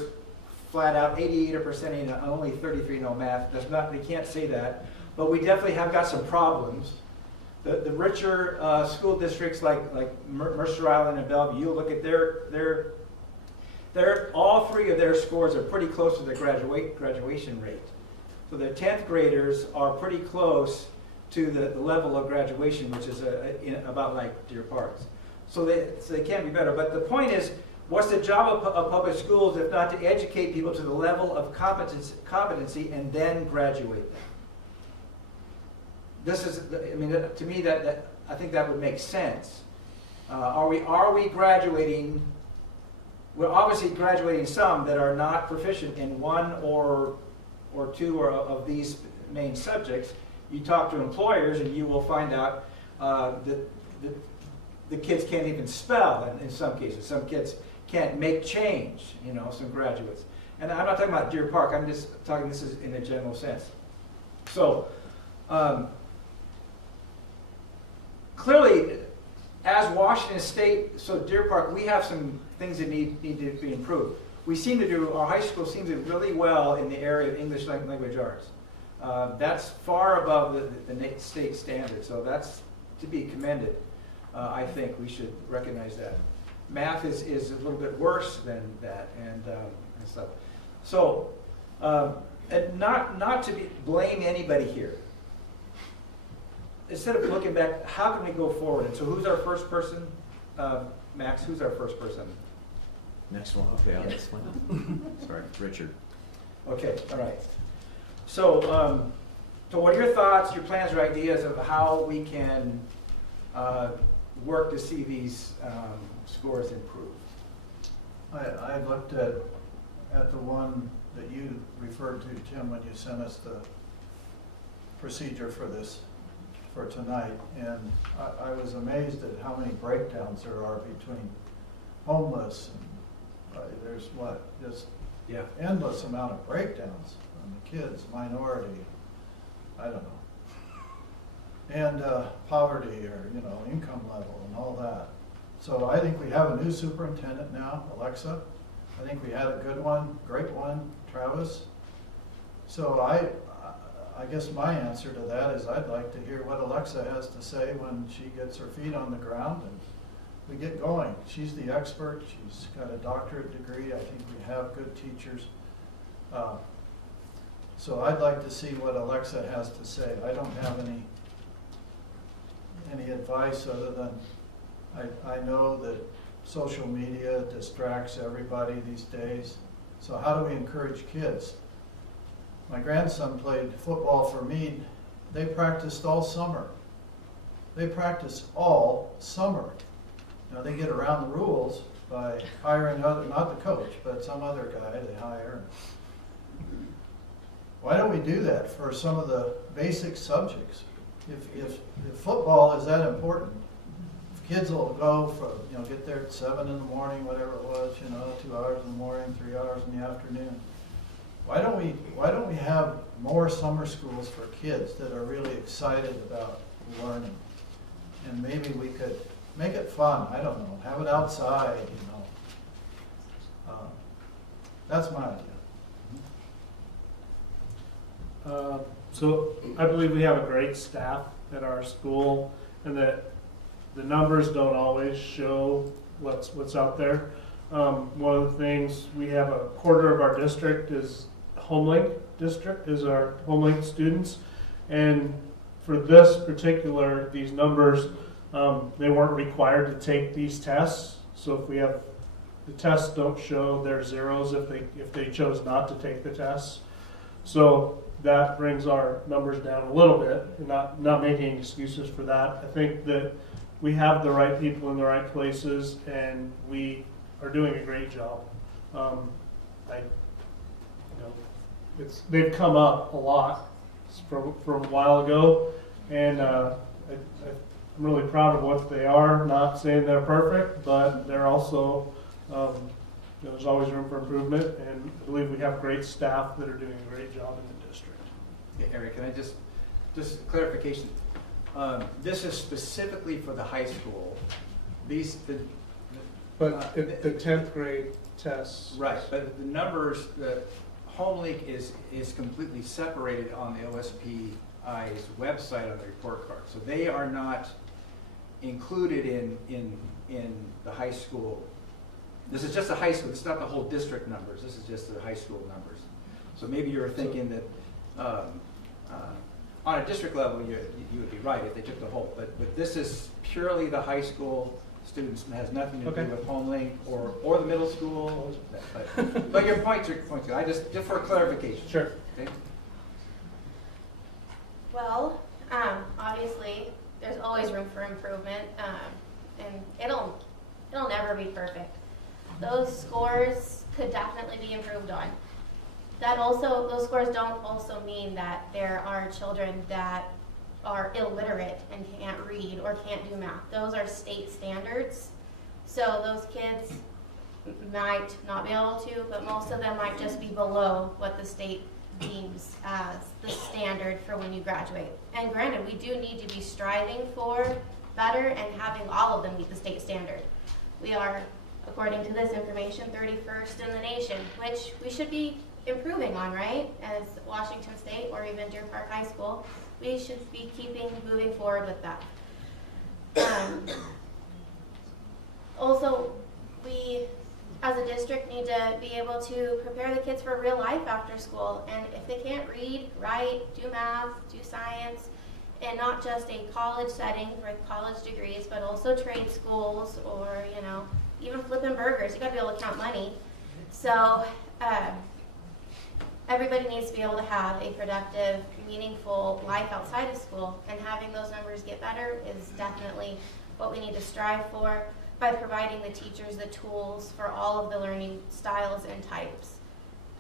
flat out, 88% and only 33 no math. You can't say that. But we definitely have got some problems. The richer school districts like Mercer Island and Bellevue, you look at their all three of their scores are pretty close to the graduation rate. So their 10th graders are pretty close to the level of graduation, which is about like Deer Park's. So they can be better. But the point is, what's the job of public schools if not to educate people to the level of competency and then graduate them? To me, that I think that would make sense. Are we graduating? We're obviously graduating some that are not proficient in one or two of these main subjects. You talk to employers and you will find out that the kids can't even spell in some cases. Some kids can't make change, some graduates. And I'm not talking about Deer Park, I'm just talking this is in a general sense. So, clearly, as Washington State, so Deer Park, we have some things that need to be improved. Our high school seems to do really well in the area of English language arts. That's far above the state standard, so that's to be commended. I think we should recognize that. Math is a little bit worse than that, and stuff. So, and not to blame anybody here. Instead of looking back, how can we go forward? And so who's our first person? Max, who's our first person? Next one, okay, on this one. Sorry, Richard. Okay, all right. So, so what are your thoughts, your plans, or ideas of how we can work to see these scores improve? I looked at the one that you referred to, Tim, when you sent us the procedure for tonight, and I was amazed at how many breakdowns there are between homeless and there's just endless amount of breakdowns on the kids, minority, I don't know, and poverty or income level and all that. So I think we have a new superintendent now, Alexa. I think we had a good one, great one, Travis. So I guess my answer to that is I'd like to hear what Alexa has to say when she gets her feet on the ground and we get going. She's the expert. She's got a doctorate degree. I think we have good teachers. So I'd like to see what Alexa has to say. I don't have any advice other than I know that social media distracts everybody these days. So how do we encourage kids? My grandson played football for Meade. They practiced all summer. Now they get around the rules, by hiring other, not the coach, but some other guy they hire. Why don't we do that for some of the basic subjects? If football is that important, if kids will go for, get there at 7 in the morning, whatever it was, 2 hours in the morning, 3 hours in the afternoon. Why don't we have more summer schools for kids that are really excited about learning? And maybe we could make it fun. I don't know. Have it outside. That's my idea. So I believe we have a great staff at our school, and that the numbers don't always show what's out there. One of the things, we have a quarter of our district is Homelink district, is our Homelink students, and for this particular, these numbers, they weren't required to take these tests. So if we have, the tests don't show their zeros if they chose not to take the tests. So that brings our numbers down a little bit, and not making excuses for that. I think that we have the right people in the right places, and we are doing a great job. They've come up a lot from a while ago, and I'm really proud of what they are. Not saying they're perfect, but they're also, there's always room for improvement, and I believe we have great staff that are doing a great job in the district. Yeah, Eric, can I just clarification? This is specifically for the high school. But the 10th grade tests. Right, but the numbers, the Homelink is completely separated on the OSPI's website on the report card. So they are not included in the high school. This is just the high school. It's not the whole district numbers. This is just the high school numbers. So maybe you were thinking that on a district level, you would be right if they took the whole. But this is purely the high school students, and has nothing to do with Homelink or the middle school. But your point's good. I just for clarification. Sure. Okay. Well, obviously, there's always room for improvement, and it'll never be perfect. Those scores could definitely be improved on. Those scores don't also mean that there are children that are illiterate and can't read or can't do math. Those are state standards. So those kids might not be able to, but most of them might just be below what the state deems as the standard for when you graduate. And granted, we do need to be striving for better and having all of them meet the state standard. We are, according to this information, 31st in the nation, which we should be improving on, right? As Washington State or even Deer Park High School, we should be moving forward with that. Also, we as a district need to be able to prepare the kids for real life after school. And if they can't read, write, do math, do science, and not just a college setting for college degrees, but also trade schools or, even flipping burgers, you gotta be able to count money. So everybody needs to be able to have a productive, meaningful life outside of school, and having those numbers get better is definitely what we need to strive for by providing the teachers the tools for all of the learning styles and types.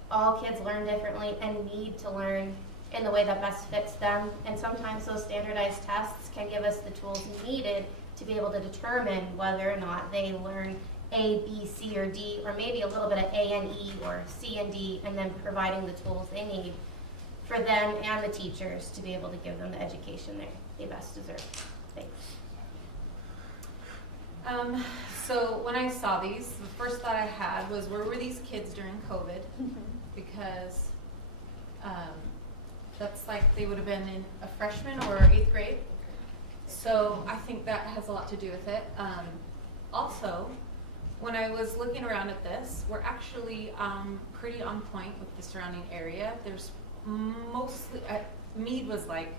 All kids learn differently and need to learn in the way that best fits them, and sometimes those standardized tests can give us the tools needed to be able to determine whether or not they learn A, B, C, or D, or maybe a little bit of A and E or C and D, and then providing the tools they need for them and the teachers to be able to give them the education they best deserve. Thanks. So when I saw these, the first thought I had was, where were these kids during COVID? Because that's like they would have been in a freshman or 8th grade. So I think that has a lot to do with it. Also, when I was looking around at this, we're actually pretty on point with the surrounding area. There's mostly, Meade was like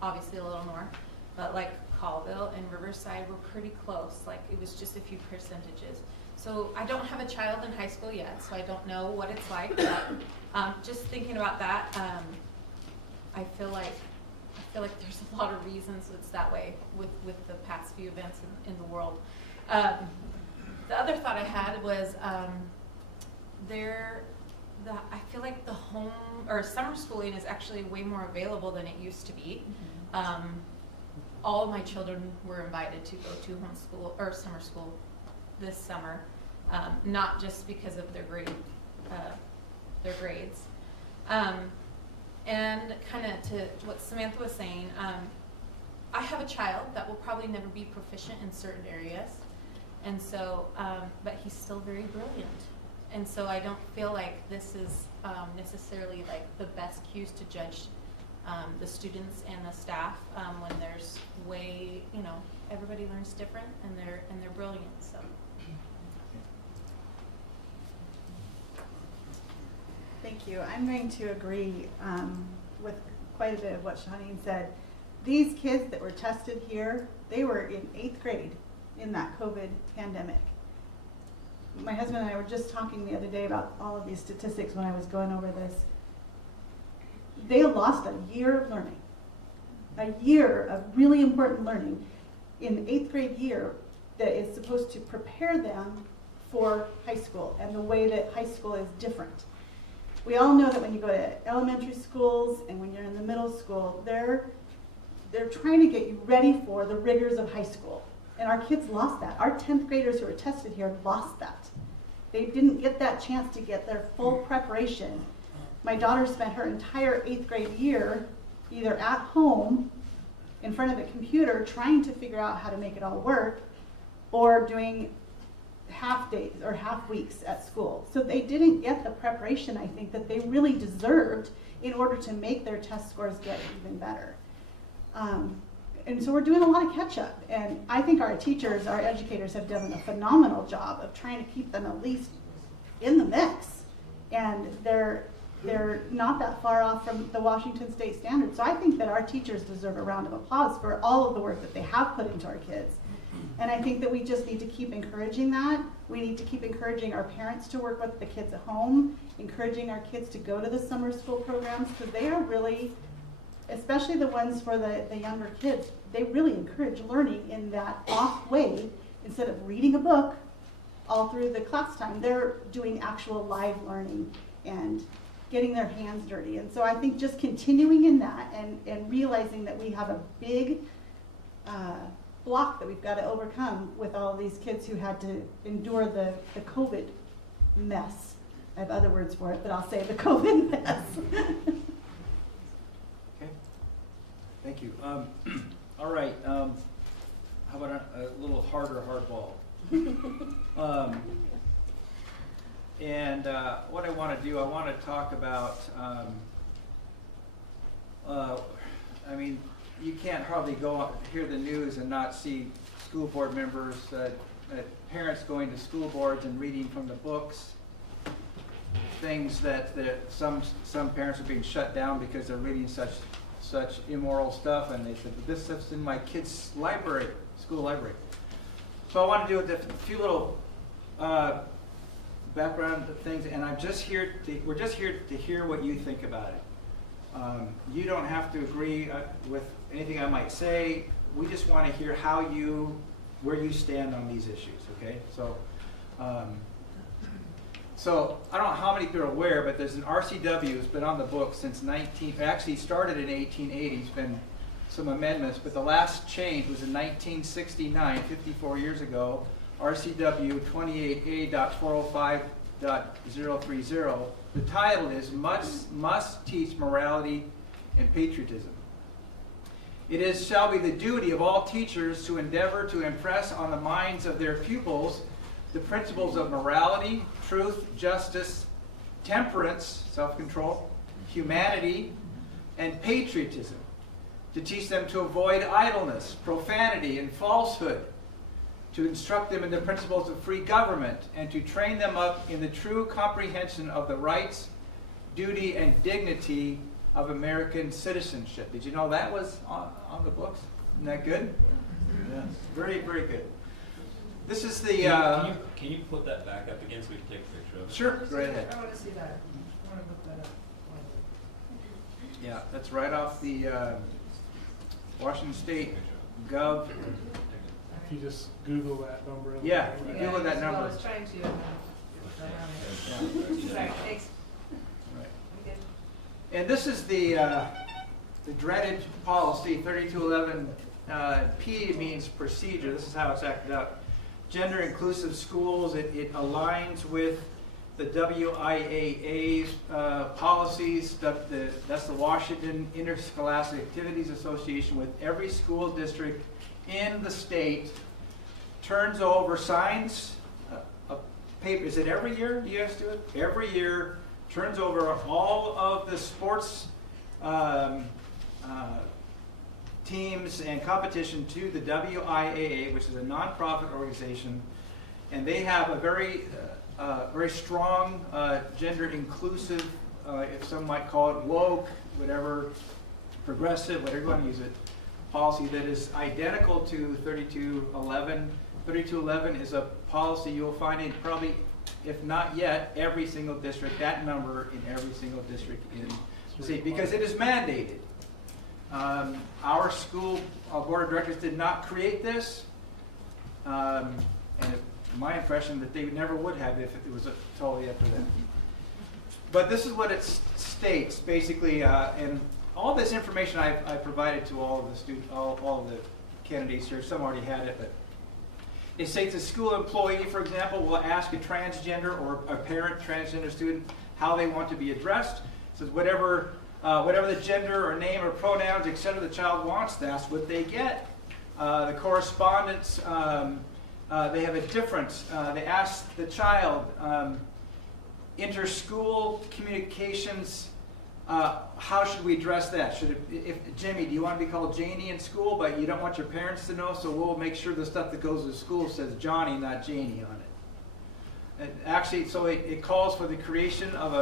obviously a little north, but like Colville and Riverside were pretty close. Like it was just a few percentages. So I don't have a child in high school yet, so I don't know what it's like. But just thinking about that, I feel like there's a lot of reasons it's that way with the past few events in the world. the other thought I had was I feel like the home or summer schooling is actually way more available than it used to be. All of my children were invited to go to homeschool or summer school this summer, not just because of their grades. And kind of to what Samantha was saying, I have a child that will probably never be proficient in certain areas, and so, but he's still very brilliant. And so I don't feel like this is necessarily like the best cues to judge the students and the staff when there's everybody learns different and they're brilliant. So. Thank you. I'm going to agree with quite a bit of what Shauneen said. These kids that were tested here, they were in 8th grade in that COVID pandemic. My husband and I were just talking the other day about all of these statistics when I was going over this. They lost a year of learning, a year of really important learning in 8th grade year that is supposed to prepare them for high school and the way that high school is different. We all know that when you go to elementary schools and when you're in the middle school, they're trying to get you ready for the rigors of high school. And our kids lost that. Our 10th graders who were tested here lost that. They didn't get that chance to get their full preparation. My daughter spent her entire 8th grade year either at home in front of a computer trying to figure out how to make it all work, or doing half days or half weeks at school. So they didn't get the preparation, I think, that they really deserved in order to make their test scores get even better. And so we're doing a lot of catch up, and I think our teachers, our educators have done a phenomenal job of trying to keep them at least in the mix, and they're not that far off from the Washington State standard. So I think that our teachers deserve a round of applause for all of the work that they have put into our kids. And I think that we just need to keep encouraging that. We need to keep encouraging our parents to work with the kids at home, encouraging our kids to go to the summer school programs, because they are really, especially the ones for the younger kids, they really encourage learning in that off way. Instead of reading a book all through the class time, they're doing actual live learning and getting their hands dirty. And so I think just continuing in that and realizing that we have a big block that we've got to overcome with all of these kids who had to endure the COVID mess. I have other words for it, but I'll say the COVID mess. Okay, thank you. All right, how about a little harder hardball? And what I want to do, I want to talk about, I mean, you can't hardly go out, hear the news and not see school board members, parents going to school boards and reading from the books, things that some parents are being shut down because they're reading such immoral stuff, and they said, this stuff's in my kid's library, school library. So I want to do a few little background things, and we're just here to hear what you think about it. You don't have to agree with anything I might say. We just want to hear where you stand on these issues, okay? So, so I don't know how many people are aware, but there's an RCW that's been on the books since actually started in 1880. It's been some amendments, but the last change was in 1969, 54 years ago, RCW 28A.405.030. The title is Must Teach Morality and Patriotism. It shall be the duty of all teachers to endeavor to impress on the minds of their pupils the principles of morality, truth, justice, temperance, self-control, humanity, and patriotism, to teach them to avoid idleness, profanity, and falsehood, to instruct them in the principles of free government, and to train them up in the true comprehension of the rights, duty, and dignity of American citizenship. Did you know that was on the books? Isn't that good? Yes. Very, very good. This is the... Can you put that back up again so we can take a picture of it? Sure, go right ahead. I want to see that. I want to look that up. Yeah, that's right off the Washington State Gov If you just Google that number. it'll Yeah, be right. Google that so I number. was trying to. Yeah. Sorry, thanks. Right. We did. And this is the dreaded policy 3211. P means procedure. This is how it's acted out. Gender inclusive schools. It aligns with the WIAA's policies. That's the Washington Interscholastic Activities Association. With every school district in the state turns over, signs a paper. Is it every year you guys do it? Every year turns over all of the sports teams and competition to the WIAA, which is a nonprofit organization, and they have a very strong gender inclusive, if some might call it woke, whatever, progressive, whatever you want to use it, policy that is identical to 3211. 3211 is a policy you'll find in probably, if not yet, every single district, that number in every single district in the state, because it is mandated. Our school board of directors did not create this, and it's my impression that they never would have if it was totally up to them. But this is what it states, basically, and all this information I provided to all of the all of the candidates here. Some already had it, but it states a school employee, for example, will ask a transgender or a parent transgender student how they want to be addressed. It says whatever the gender or name or pronouns, etc., the child wants, that's what they get. The correspondence, they have a difference. They ask the child, inter-school communications, how should we address that? If Jimmy, do you want to be called Janie in school, but you don't want your parents to know, so we'll make sure the stuff that goes to school says Johnny, not Janie on it. And actually, so it calls for the creation of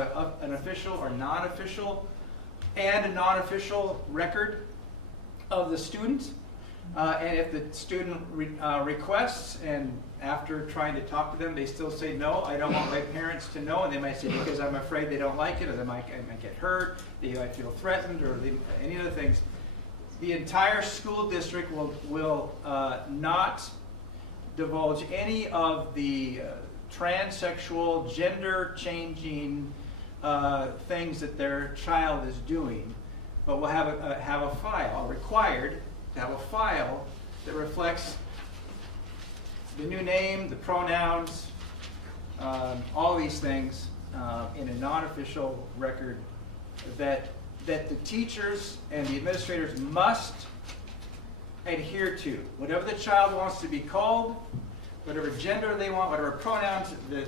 an official or non-official and a non-official record of the student. And if the student requests, and after trying to talk to them, they still say, no, I don't want my parents to know, and they might say, because I'm afraid they don't like it, or I might get hurt, they might feel threatened, or any other things, the entire school district will not divulge any of the transsexual, gender-changing things that their child is doing, but will have a file, required to have a file that reflects the new name, the pronouns, all these things in a non-official record that the teachers and the administrators must adhere to. Whatever the child wants to be called, whatever gender they want, whatever pronouns, the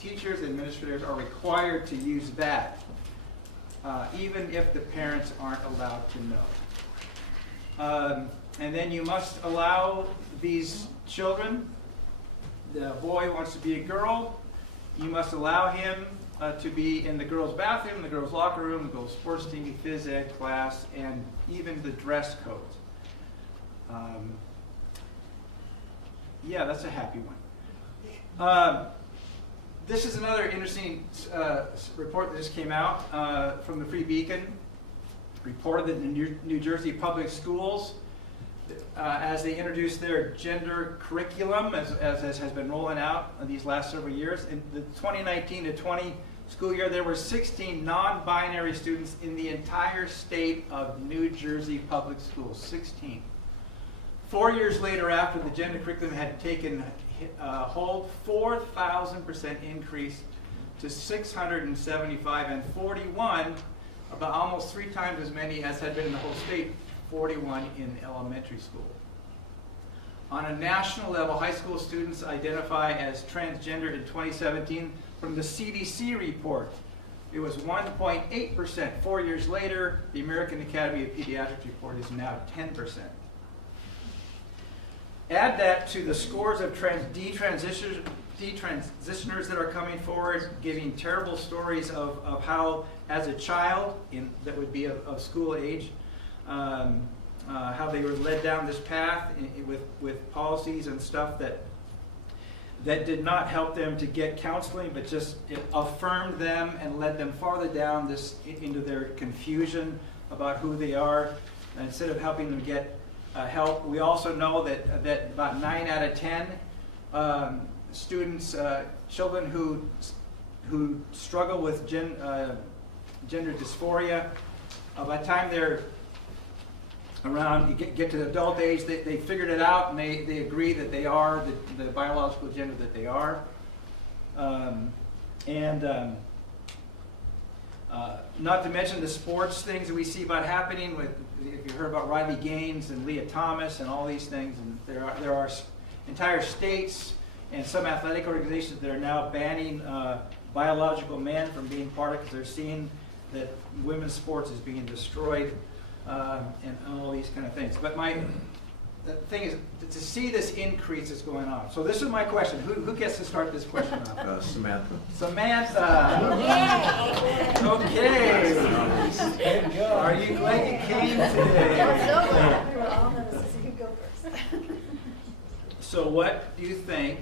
teachers and administrators are required to use that, even if the parents aren't allowed to know. And then you must allow these children, the boy wants to be a girl, you must allow him to be in the girls' bathroom, the girls' locker room, the girls' sports team, phys ed class, and even the dress code. Yeah, that's a happy one. This is another interesting report that just came out from the Free Beacon. Reported that the New Jersey public schools, as they introduce their gender curriculum, as has been rolling out in these last several years, in the 2019 to 20 school year, there were 16 non-binary students in the entire state of New Jersey public schools. 16. 4 years later, after the gender curriculum had taken hold, 4,000% increase to 675, and 41, about almost 3 times as many as had been in the whole state, 41 in elementary school. On a national level, high school students identify as transgender in 2017 from the CDC report. It was 1.8%. 4 years later, the American Academy of Pediatrics report is now 10%. Add that to the scores of detransitioners that are coming forward, giving terrible stories of how, as a child, that would be of school age, how they were led down this path with policies and stuff that did not help them to get counseling, but just it affirmed them and led them farther down into their confusion about who they are, instead of helping them get help. We also know that about 9 out of 10 students, children who struggle with gender dysphoria, by the time they're around, you get to adult age, they figured it out, and they agree that they are the biological gender that they are. Not to mention the sports things that we see about happening with, if you heard about Riley Gaines and Leah Thomas and all these things, and there are entire states and some athletic organizations that are now banning biological men from being part of it, because they're seeing that women's sports is being destroyed, and all these kind of things. But the thing is, to see this increase that's going on. So this is my question. Who gets to start this question off? Samantha. Samantha. Okay. Are you glad you came today? So what do you think?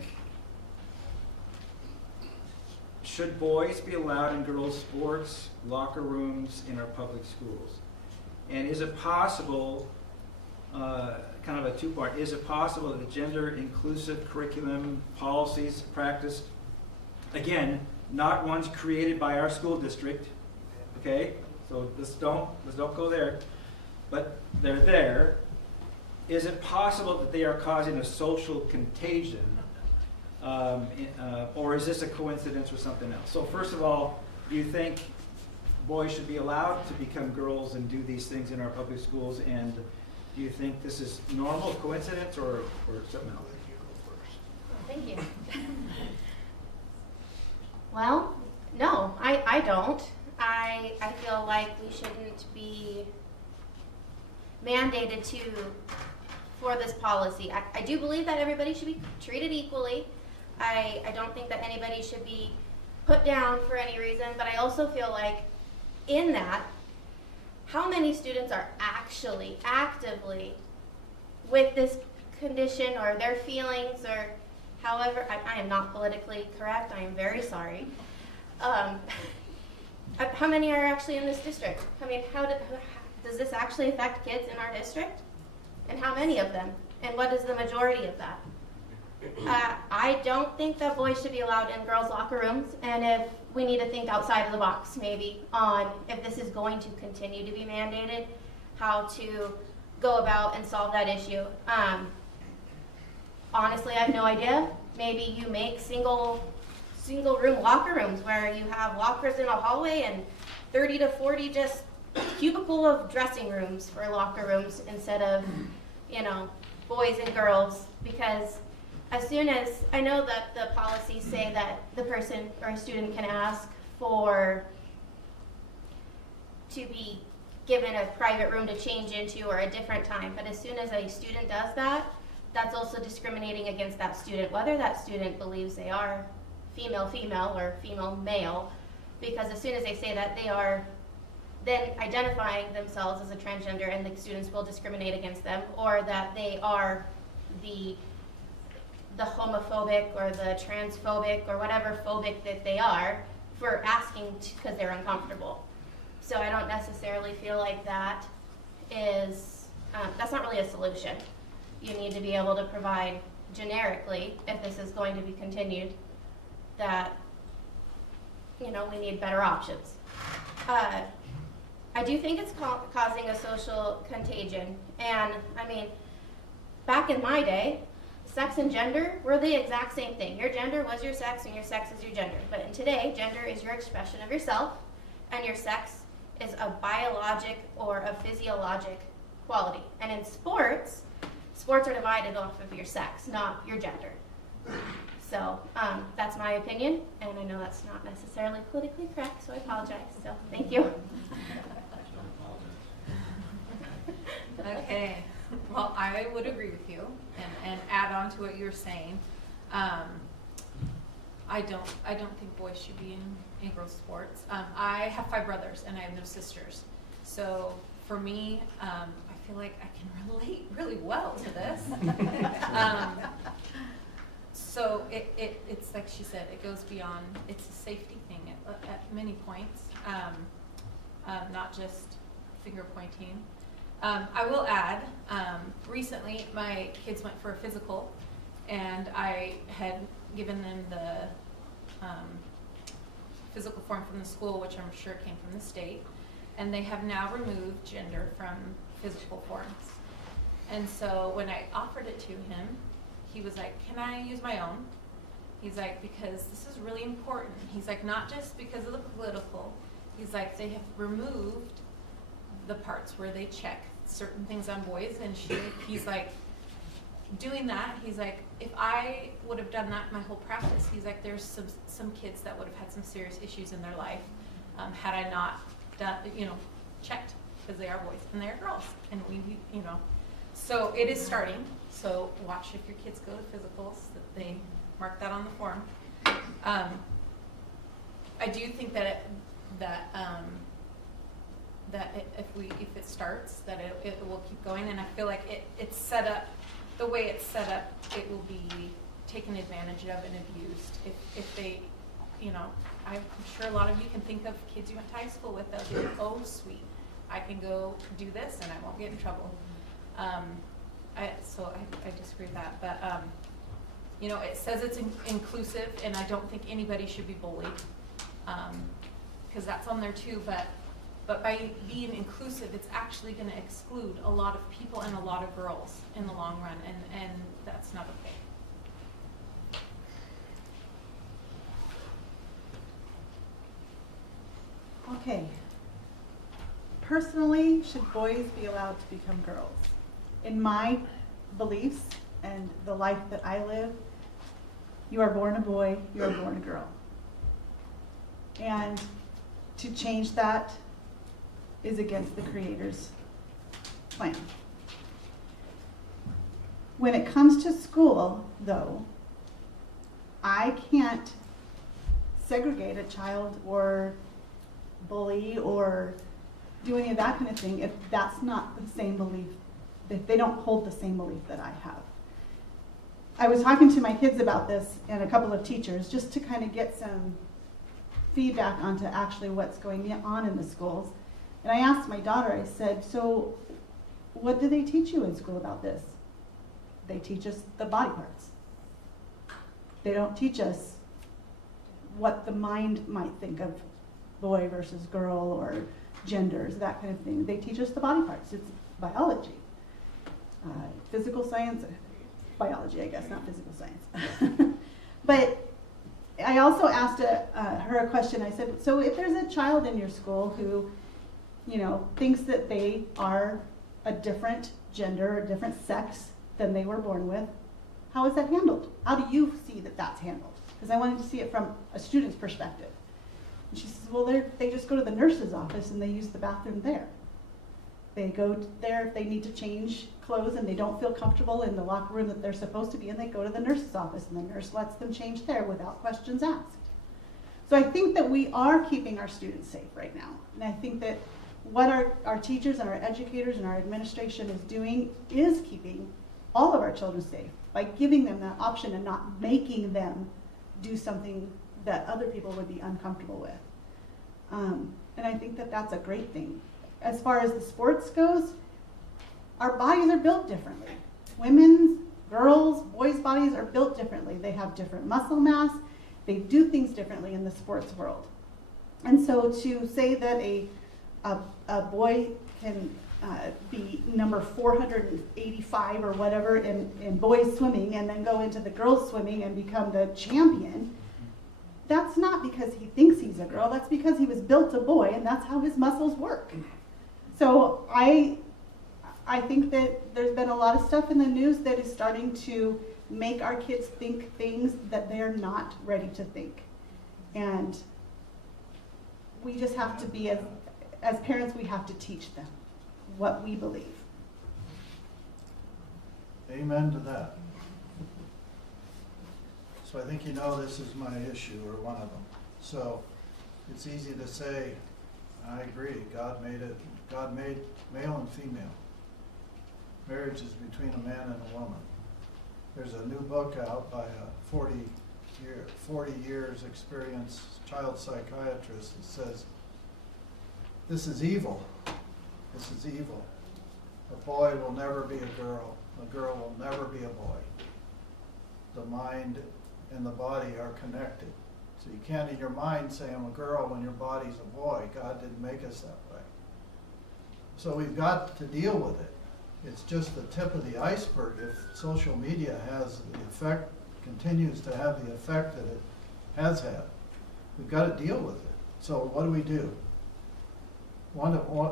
Should boys be allowed in girls' sports, locker rooms in our public schools? And is it possible, kind of a two-part, is it possible that the gender-inclusive curriculum, policies, practice, again, not ones created by our school district, okay? So let's don't go there, but they're there. Is it possible that they are causing a social contagion, or is this a coincidence or something else? So first of all, do you think boys should be allowed to become girls and do these things in our public schools? And do you think this is normal, coincidence, or something else? Thank you. Well, no, I don't. I feel like we shouldn't be mandated for this policy. I do believe that everybody should be treated equally. I don't think that anybody should be put down for any reason, but I also feel like in that, how many students are actually actively with this condition or their feelings, or however, I am not politically correct, I am very sorry. How many are actually in this district? I mean, does this actually affect kids in our district? And how many of them? And what is the majority of that? I don't think that boys should be allowed in girls' locker rooms, and if we need to think outside of the box maybe on if this is going to continue to be mandated, how to go about and solve that issue. Honestly, I have no idea. Maybe you make single room locker rooms where you have lockers in a hallway and 30 to 40 just cubicle of dressing rooms for locker rooms instead of, boys and girls, because as soon as, I know that the policies say that the person or a student can ask to be given a private room to change into or a different time, but as soon as a student does that, that's also discriminating against that student, whether that student believes they are female or female-male, because as soon as they say that, they are then identifying themselves as a transgender, and the students will discriminate against them, or that they are the homophobic or the transphobic or whatever phobic that they are for asking because they're uncomfortable. So I don't necessarily feel like that is, that's not really a solution. You need to be able to provide generically, if this is going to be continued, that, we need better options. I do think it's causing a social contagion. And I mean, back in my day, sex and gender were the exact same thing. Your gender was your sex and your sex is your gender. But in today, gender is your expression of yourself and your sex is a biologic or a physiologic quality. And in sports are divided off of your sex, not your gender. So that's my opinion, and I know that's not necessarily politically correct, so I apologize. So thank you. Okay. Well, I would agree with you and add on to what you're saying. I don't think boys should be in girls' sports. I have 5 brothers and I have no sisters. So for me, I feel like I can relate really well to this. So it's like she said, it goes beyond, it's a safety thing at many points, not just finger pointing. I will add, recently my kids went for a physical, and I had given them the physical form from the school, which I'm sure came from the state, and they have now removed gender from physical forms. And so when I offered it to him, he was like, can I use my own? He's like, because this is really important. He's like, not just because of the political. He's like, they have removed the parts where they check certain things on boys, and he's like, doing that, he's like, if I would have done that my whole practice, he's like, there's some kids that would have had some serious issues in their life had I not done, checked, because they are boys and they are girls, and we, so it is starting. So watch if your kids go to physicals that they mark that on the form. I do think that if it starts, that it will keep going, and I feel like it's set up. The way it's set up, it will be taken advantage of and abused. If they, I'm sure a lot of you can think of kids you went to high school with. They'll be, oh sweet, I can go do this and I won't get in trouble. So I disagree with that, but it says it's inclusive, and I don't think anybody should be bullied, because that's on there too. But by being inclusive, it's actually going to exclude a lot of people and a lot of girls in the long run, and that's not okay. Okay. Personally, should boys be allowed to become girls? In my beliefs and the life that I live, you are born a boy, you are born a girl. And to change that is against the Creator's plan. When it comes to school, though, I can't segregate a child or bully or do any of that kind of thing if that's not the same belief, if they don't hold the same belief that I have. I was talking to my kids about this and a couple of teachers just to kind of get some feedback onto actually what's going on in the schools. And I asked my daughter, I said, so what do they teach you in school about this? They teach us the body parts. They don't teach us what the mind might think of boy versus girl or genders, that kind of thing. They teach us the body parts. It's biology. Physical science, biology, I guess, not physical science. But I also asked her a question. I said, so if there's a child in your school who, thinks that they are a different gender, a different sex than they were born with, how is that handled? How do you see that that's handled? Because I wanted to see it from a student's perspective. And she says, well, they just go to the nurse's office and they use the bathroom there. They go there if they need to change clothes and they don't feel comfortable in the locker room that they're supposed to be in, they go to the nurse's office and the nurse lets them change there without questions asked. So I think that we are keeping our students safe right now. And I think that what our teachers and our educators and our administration is doing is keeping all of our children safe by giving them that option and not making them do something that other people would be uncomfortable with. And I think that that's a great thing. As far as the sports goes, our bodies are built differently. Women's, girls, boys' bodies are built differently. They have different muscle mass. They do things differently in the sports world. And so to say that a boy can be number 485 or whatever in boys swimming and then go into the girls swimming and become the champion, that's not because he thinks he's a girl. That's because he was built a boy and that's how his muscles work. So I think that there's been a lot of stuff in the news that is starting to make our kids think things that they're not ready to think. And we just have to be, as parents, we have to teach them what we believe. Amen to that. So I think this is my issue, or one of them. So it's easy to say, I agree, God made male and female. Marriage is between a man and a woman. There's a new book out by a 40 years experienced child psychiatrist that says, this is evil. This is evil. A boy will never be a girl. A girl will never be a boy. The mind and the body are connected. So you can't in your mind say I'm a girl when your body's a boy. God didn't make us that way. So we've got to deal with it. It's just the tip of the iceberg if social media has the effect, continues to have the effect that it has had. We've got to deal with it. So what do?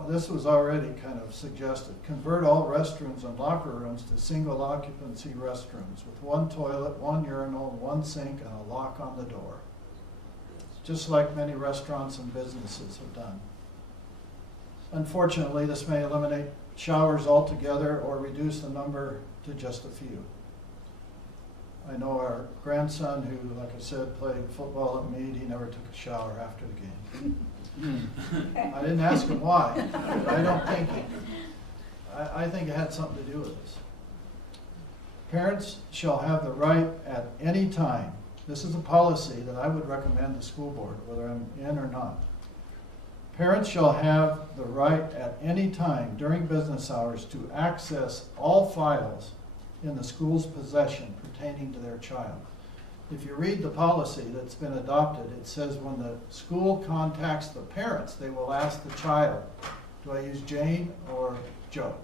This was already kind of suggested. Convert all restrooms and locker rooms to single occupancy restrooms with one toilet, one urinal, one sink, and a lock on the door. Just like many restaurants and businesses have done. Unfortunately, this may eliminate showers altogether or reduce the number to just a few. I know our grandson, who, like I said, played football at Meade, he never took a shower after the game. I didn't ask him why, but I don't think I think it had something to do with this. Parents shall have the right at any time. This is a policy that I would recommend the school board, whether I'm in or not. Parents shall have the right at any time during business hours to access all files in the school's possession pertaining to their child. If you read the policy that's been adopted, it says when the school contacts the parents, they will ask the child, do I use Jane or Joe?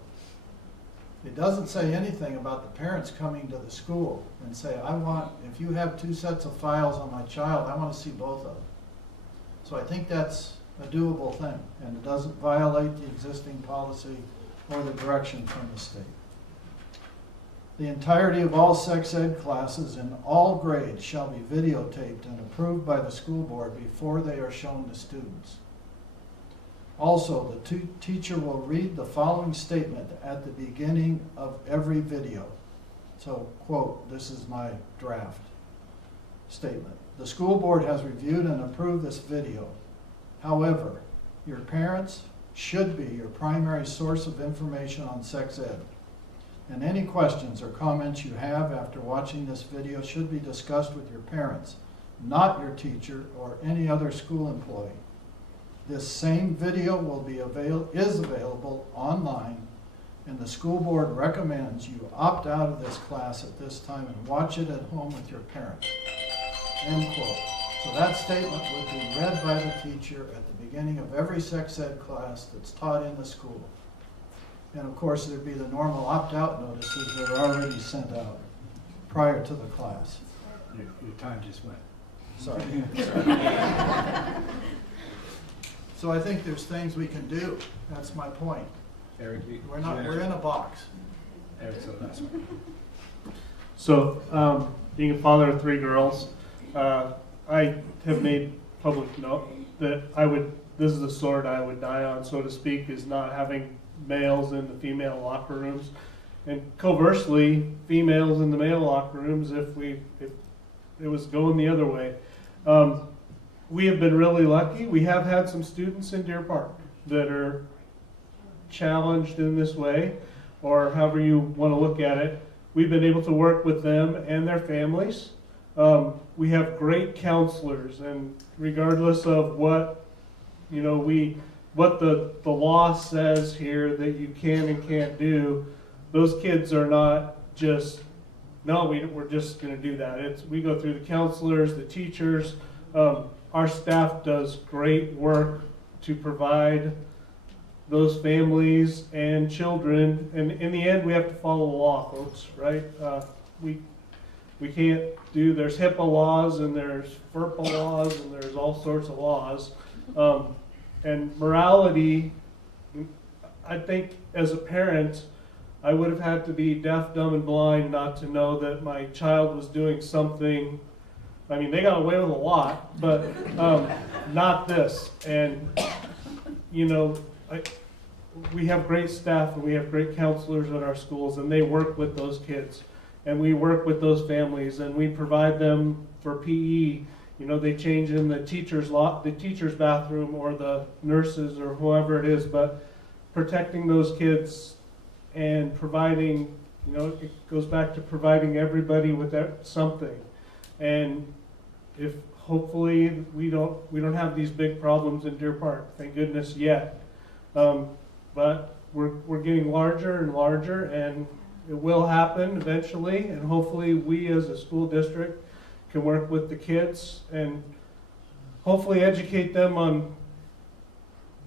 It doesn't say anything about the parents coming to the school and say, if you have 2 sets of files on my child, I want to see both of them. So I think that's a doable thing, and it doesn't violate the existing policy or the direction from the state. The entirety of all sex ed classes in all grades shall be videotaped and approved by the school board before they are shown to students. Also, the teacher will read the following statement at the beginning of every video. So, quote, this is my draft statement. The school board has reviewed and approved this video. However, your parents should be your primary source of information on sex ed. And any questions or comments you have after watching this video should be discussed with your parents, not your teacher or any other school employee. This same video is available online, and the school board recommends you opt out of this class at this time and watch it at home with your parents. End quote. So that statement would be read by the teacher at the beginning of every sex ed class that's taught in the school. And of course, there'd be the normal opt-out notices that are already sent out prior to the class. Your time just went. Sorry. So I think there's things we can do. That's my point. Eric, We're in a box. Eric, so that's one. So, being a father of 3 girls, I have made public note that this is the sword I would die on, so to speak, is not having males in the female locker rooms, and conversely, females in the male locker rooms if it was going the other way. We have been really lucky. We have had some students in Deer Park that are challenged in this way, or however you want to look at it. We've been able to work with them and their families. We have great counselors, and regardless of what the law says here that you can and can't do, those kids are not just, we're just going to do that. We go through the counselors, the teachers. Our staff does great work to provide those families and children, and in the end we have to follow the law, folks, right? We can't there's HIPAA laws and there's FERPA laws and there's all sorts of laws. And morality, I think as a parent, I would have had to be deaf, dumb, and blind not to know that my child was doing something. I mean, they got away with a lot, but not this. And, we have great staff and we have great counselors at our schools, and they work with those kids. And we work with those families, and we provide them for PE. They change in the teacher's bathroom or the nurses or whoever it is, but protecting those kids and providing, it goes back to providing everybody with something. And if hopefully we don't have these big problems in Deer Park, thank goodness yet. But we're getting larger and larger, and it will happen eventually, and hopefully we as a school district can work with the kids and hopefully educate them on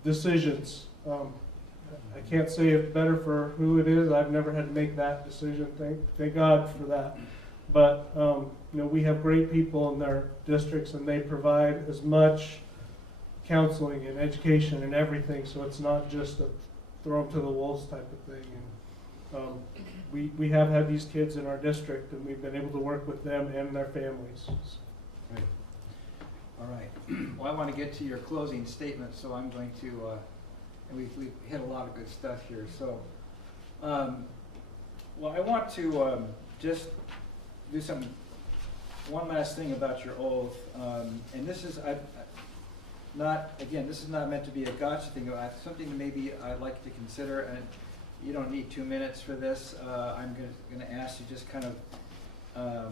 decisions. I can't say it's better for who it is. I've never had to make that decision. Thank God for that. But we have great people in their districts, and they provide as much counseling and education and everything. So it's not just a throw them to the wolves type of thing. And we have had these kids in our district, and we've been able to work with them and their families. Great. All right. Well, I want to get to your closing statement, so I'm going to, and we've hit a lot of good stuff here. So, well, I want to just do one last thing about your oath. And this is, this is not meant to be a gotcha thing. Something that maybe I'd like to consider, and you don't need 2 minutes for this. I'm going to ask you just kind of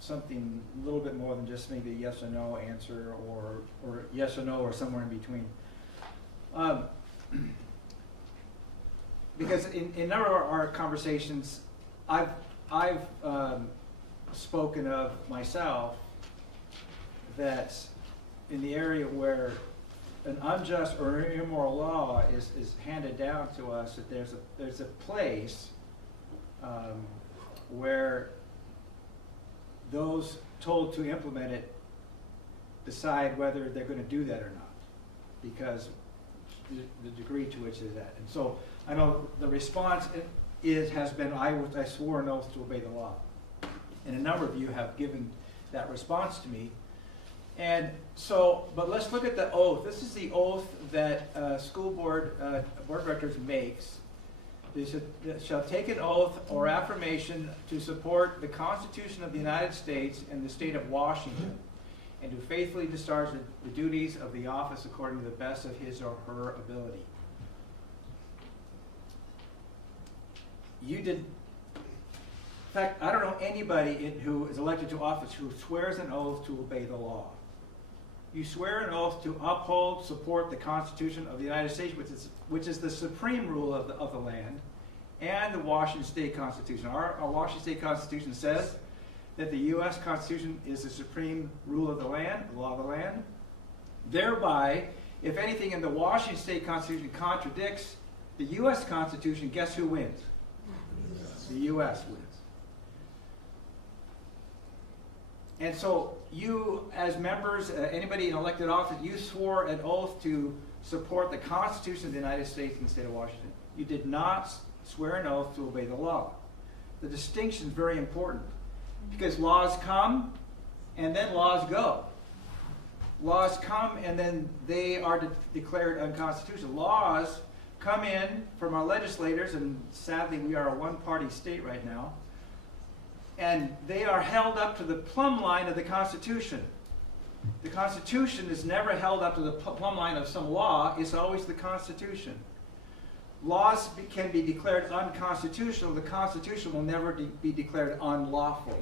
something a little bit more than just maybe a yes or no answer, or yes or no, or somewhere in between. Because in our conversations, I've spoken of myself that in the area where an unjust or immoral law is handed down to us, that there's a place where those told to implement it decide whether they're going to do that or not, because the degree to which it is that. And so I know the response has been, I swore an oath to obey the law. And a number of you have given that response to me. And so, but let's look at the oath. This is the oath that school board of directors makes. They shall take an oath or affirmation to support the Constitution of the United States and the state of Washington, and to faithfully discharge the duties of the office according to the best of his or her ability. In fact, I don't know anybody who is elected to office who swears an oath to obey the law. You swear an oath to uphold, support the Constitution of the United States, which is the supreme rule of the land, and the Washington State Constitution. Our Washington State Constitution says that the U.S. Constitution is the supreme rule of the land, the law of the land. Thereby, if anything in the Washington State Constitution contradicts the U.S. Constitution, guess who wins? The U.S. wins. And so you, as members, anybody in elected office, you swore an oath to support the Constitution of the United States and the state of Washington. You did not swear an oath to obey the law. The distinction is very important, because laws come and then laws go. Laws come and then they are declared unconstitutional. Laws come in from our legislators, and sadly we are a one-party state right now, and they are held up to the plumb line of the Constitution. The Constitution is never held up to the plumb line of some law. It's always the Constitution. Laws can be declared unconstitutional. The Constitution will never be declared unlawful.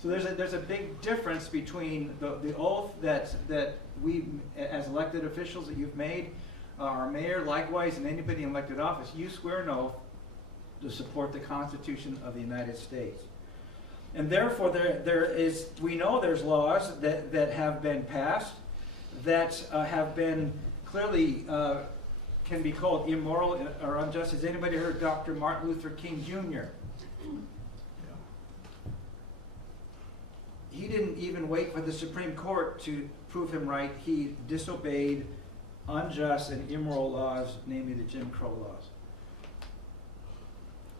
So there's a big difference between the oath that we, as elected officials, that you've made, our mayor likewise, and anybody in elected office, you swear an oath to support the Constitution of the United States. And therefore, we know there's laws that have been passed that have been clearly can be called immoral or unjust. Has anybody heard Dr. Martin Luther King Jr.? He didn't even wait for the Supreme Court to prove him right. He disobeyed unjust and immoral laws, namely the Jim Crow laws.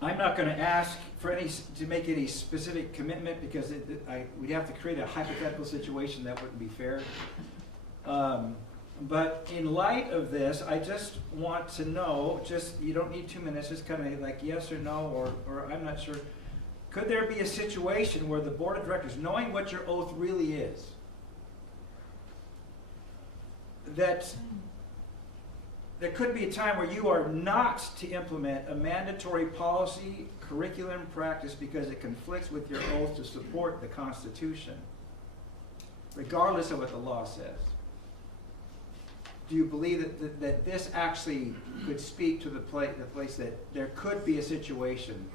I'm not going to ask to make any specific commitment, because we'd have to create a hypothetical situation that wouldn't be fair. But in light of this, I just want to know, you don't need 2 minutes, just kind of like yes or no, or I'm not sure. Could there be a situation where the board of directors, knowing what your oath really is, that there could be a time where you are not to implement a mandatory policy, curriculum, practice because it conflicts with your oath to support the Constitution, regardless of what the law says? do you believe that this actually could speak to the place that there could be a situation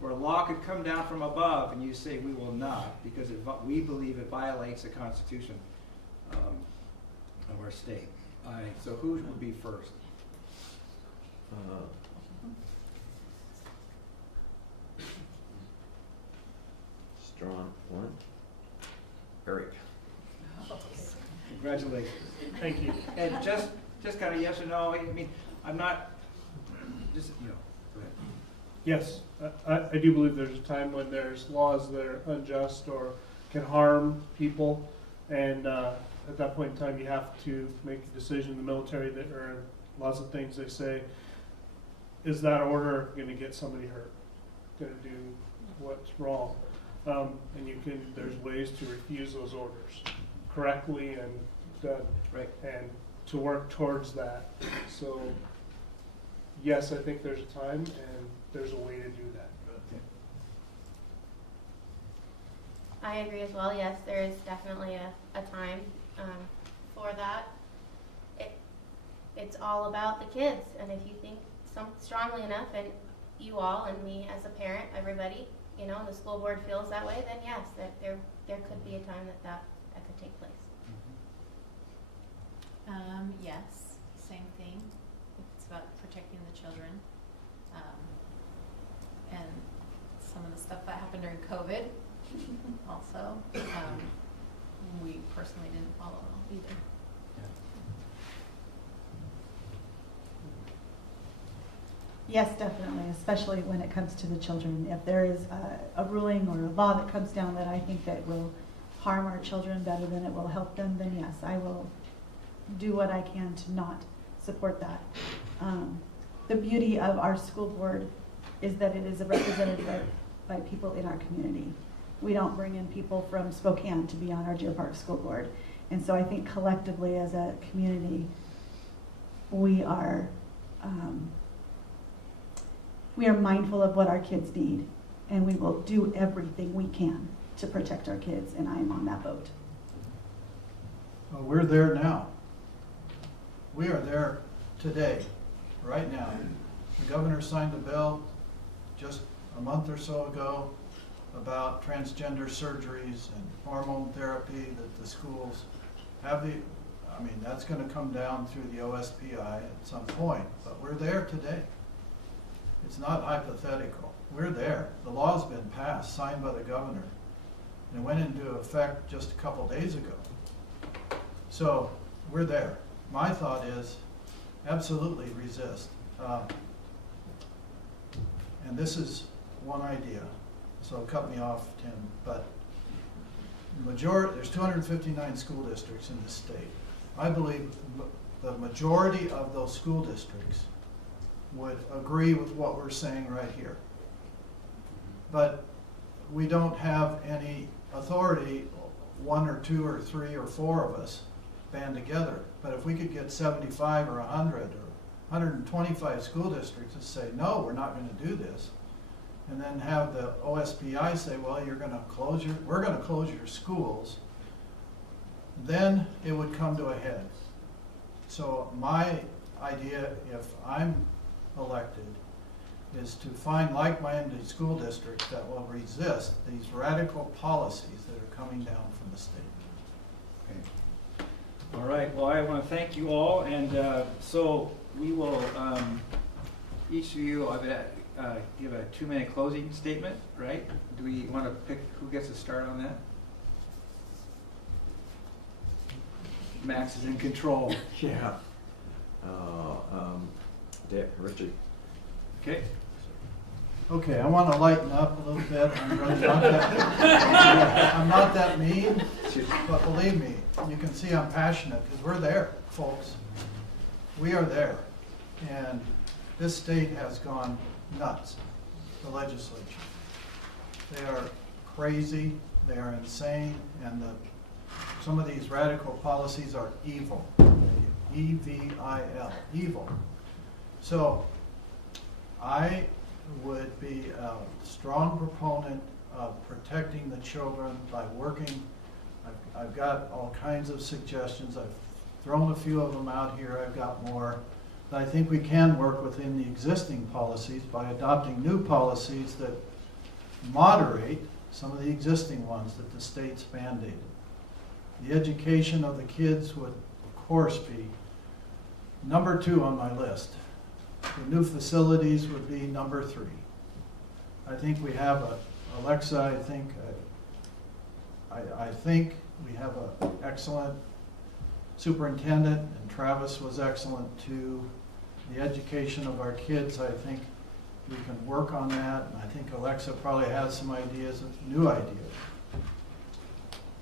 where a law could come down from above and you say we will not because we believe it violates the Constitution of our state? So who would be first? Strong one. Eric. Congratulations. Thank you. And just kind of yes or no. I mean, I'm not just go ahead. Yes, I do believe there's a time when there's laws that are unjust or can harm people, and at that point in time, you have to make a decision. The military, that are lots of things they say, is that order going to get somebody hurt? Going to do what's wrong? And there's ways to refuse those orders correctly and done, Right. and to work towards that. So, yes, I think there's a time and there's a way to do that. I agree as well. Yes, there is definitely a time for that. It's all about the kids, and if you think strongly enough, and you all and me as a parent, everybody, the school board feels that way, then yes, there could be a time that could take place. Yes, same thing. It's about protecting the children. And some of the stuff that happened during COVID also, we personally didn't follow either. Yes, definitely, especially when it comes to the children. If there is a ruling or a law that comes down that I think that will harm our children better than it will help them, then yes, I will do what I can to not support that. The beauty of our school board is that it is represented by people in our community. We don't bring in people from Spokane to be on our Deer Park School Board. And so I think collectively as a community, we are mindful of what our kids need, and we will do everything we can to protect our kids, and I am on that boat. Well, we're there now. We are there today, right now. The governor signed a bill just a month or so ago about transgender surgeries and hormone therapy that the schools have that's going to come down through the OSPI at some point, but we're there today. It's not hypothetical. We're there. The law's been passed, signed by the governor, and it went into effect just a couple days ago. So we're there. My thought is absolutely resist. And this is one idea, so cut me off, Tim, but there's 259 school districts in the state. I believe the majority of those school districts would agree with what we're saying right here. But we don't have any authority, one or two or three or four of us band together. But if we could get 75 or 100 or 125 school districts to say, no, we're not going to do this, and then have the OSPI say, well, we're going to close your schools, then it would come to a head. So my idea, if I'm elected, is to find like-minded school districts that will resist these radical policies that are coming down from the state. Okay. All right, well, I want to thank you all, and so we will, each of you, give a 2-minute closing statement, right? Do we want to pick who gets to start on that? Max is in control. Yeah. Richard. Okay. Okay, I want to lighten up a little bit. I'm really not that, I'm not that mean, but believe me, you can see I'm passionate because we're there, folks. We are there. And this state has gone nuts, the legislature. They are crazy, they are insane, and some of these radical policies are evil. E-V-I-L, evil. So I would be a strong proponent of protecting the children by working. I've got all kinds of suggestions. I've thrown a few of them out here, I've got more. But I think we can work within the existing policies by adopting new policies that moderate some of the existing ones that the state's mandated. The education of the kids would, of course, be number 2 on my list. The new facilities would be number 3. I think we have Alexa, I think we have an excellent superintendent, and Travis was excellent too. The education of our kids, I think we can work on that, and I think Alexa probably has some ideas, new ideas.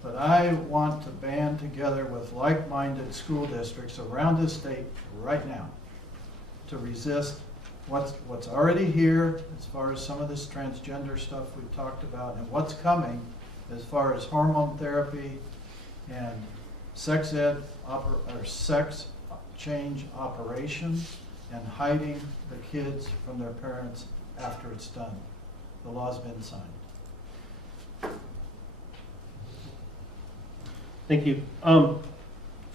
But I want to band together with like-minded school districts around the state right now to resist what's already here as far as some of this transgender stuff we've talked about, and what's coming as far as hormone therapy and sex change operations and hiding the kids from their parents after it's done. The law's been signed. Thank you.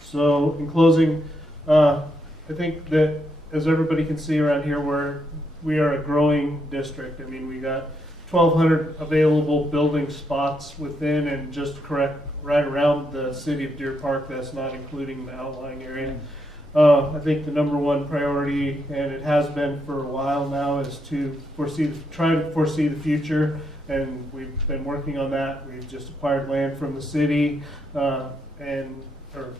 So in closing, I think that as everybody can see around here, we are a growing district. I mean, we got 1,200 available building spots within and just right around the city of Deer Park. That's not including the outlying area. I think the number one priority, and it has been for a while now, is to try to foresee the future, and we've been working on that. We've just acquired land from the city, or the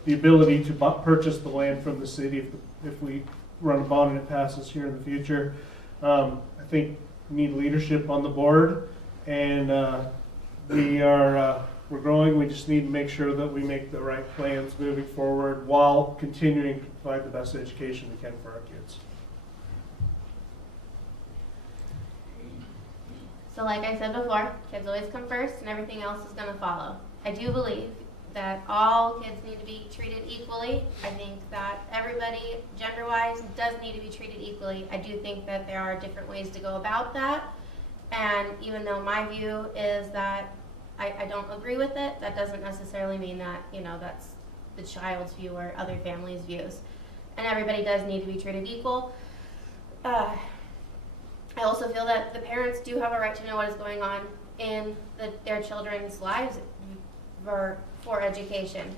ability to purchase the land from the city if we run a bond and it passes here in the future. I think we need leadership on the board, and we're growing. We just need to make sure that we make the right plans moving forward while continuing to provide the best education we can for our kids. So like I said before, kids always come first and everything else is going to follow. I do believe that all kids need to be treated equally. I think that everybody, gender-wise, does need to be treated equally. I do think that there are different ways to go about that. And even though my view is that I don't agree with it, that doesn't necessarily mean that, that's the child's view or other families' views. And everybody does need to be treated equal. I also feel that the parents do have a right to know what is going on in their children's lives for education.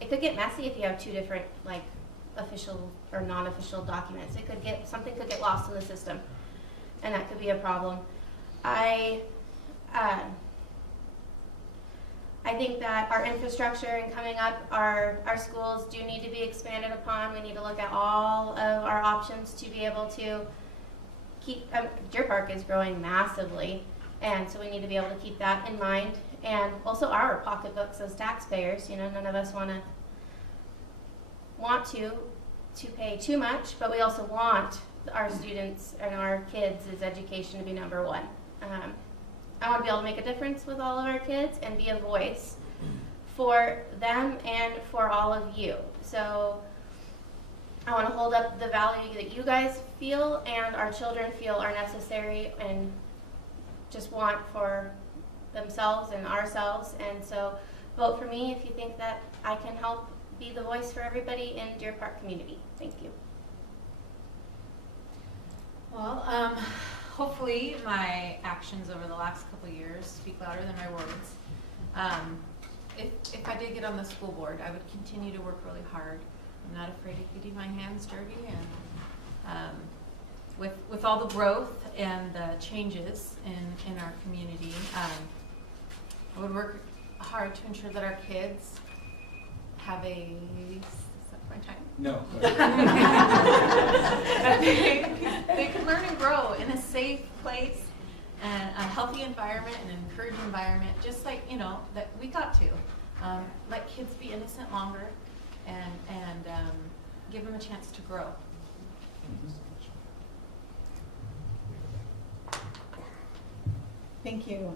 It could get messy if you have 2 different official or non-official documents. Something could get lost in the system, and that could be a problem. I think that our infrastructure and coming up, our schools do need to be expanded upon. We need to look at all of our options to be able to keep, Deer Park is growing massively, and so we need to be able to keep that in mind. And also our pocketbooks as taxpayers, none of us want to pay too much, but we also want our students and our kids' education to be number 1. I want to be able to make a difference with all of our kids and be a voice for them and for all of you. So I want to hold up the value that you guys feel and our children feel are necessary and just want for themselves and ourselves. And so vote for me if you think that I can help be the voice for everybody in Deer Park community. Thank you. Well, hopefully my actions over the last couple of years speak louder than my words. If I did get on the school board, I would continue to work really hard. I'm not afraid of getting my hands dirty, and with all the growth and the changes in our community, I would work hard to ensure that our kids have a my time. No. That they can learn and grow in a safe place and a healthy environment and an encouraging environment, just like that we got to. Let kids be innocent longer and give them a chance to grow. Thank you.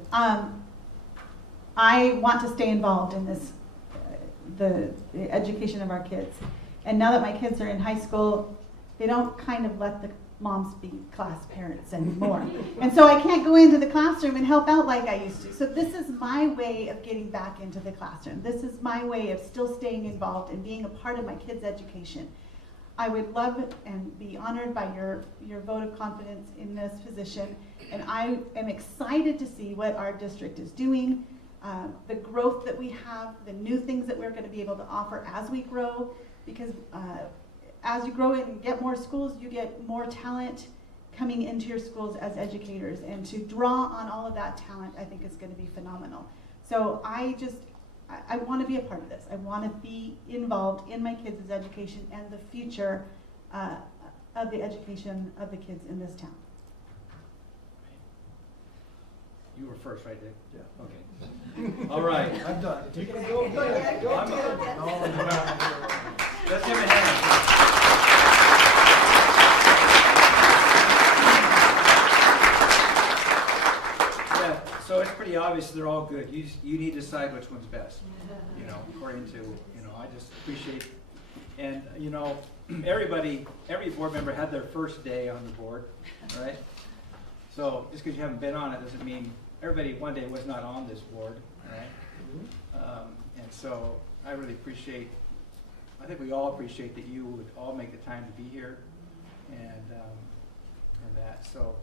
I want to stay involved in this, the education of our kids. And now that my kids are in high school, they don't kind of let the moms be class parents anymore. And so I can't go into the classroom and help out like I used to. So this is my way of getting back into the classroom. This is my way of still staying involved and being a part of my kids' education. I would love and be honored by your vote of confidence in this position. And I am excited to see what our district is doing, the growth that we have, the new things that we're going to be able to offer as we grow, because as you grow and get more schools, you get more talent coming into your schools as educators, and to draw on all of that talent, I think is going to be phenomenal. So I want to be a part of this. I want to be involved in my kids' education and the future of the education of the kids in this town. You were first, right, Dick? Yeah. Okay. All right. I'm done. I'm Let's give him a hand. Yeah, so it's pretty obvious they're all good. You need to decide which one's best, according to, I just appreciate, and, every board member had their first day on the board, right? So just because you haven't been on it doesn't mean everybody one day was not on this board, right? And so I really appreciate, I think we all appreciate that you would all make the time to be here and that. So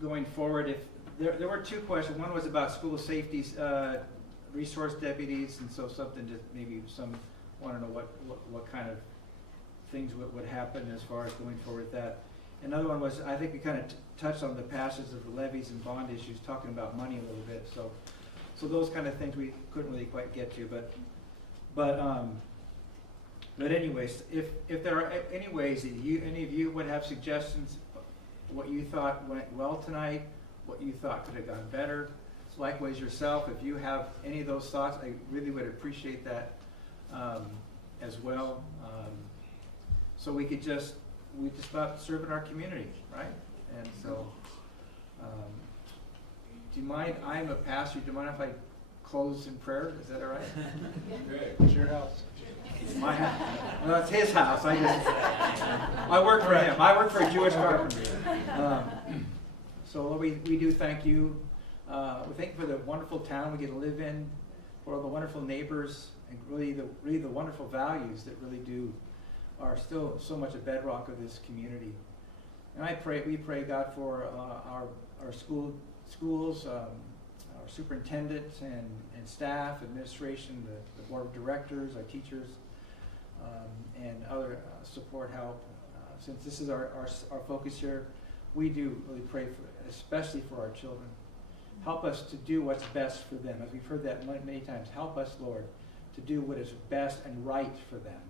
going forward, if there were two questions. One was about school safety resource deputies, and so something that maybe some want to know what kind of things would happen as far as going forward with that. Another one was, I think we kind of touched on the passage of the levies and bond issues, talking about money a little bit. So those kind of things we couldn't really quite get to, but anyways, if there are any ways that any of you would have suggestions, what you thought went well tonight, what you thought could have gone better, likewise yourself, if you have any of those thoughts, I really would appreciate that as well. So we just about serving our community, right? And so, do you mind? I'm a pastor. Do you mind if I close in prayer? Is that all right? Great. It's your house. It's my house. Well, it's his house. I work for him. I work for a Jewish carpenter. So Lord, we do thank you. We thank you for the wonderful town we get to live in, for all the wonderful neighbors, and really the wonderful values that really are still so much a bedrock of this community. And we pray, God, for our schools, our superintendent and staff, administration, the board of directors, our teachers, and other support help. Since this is our focus here, we do really pray especially for our children. Help us to do what's best for them. As we've heard that many times, help us, Lord, to do what is best and right for them.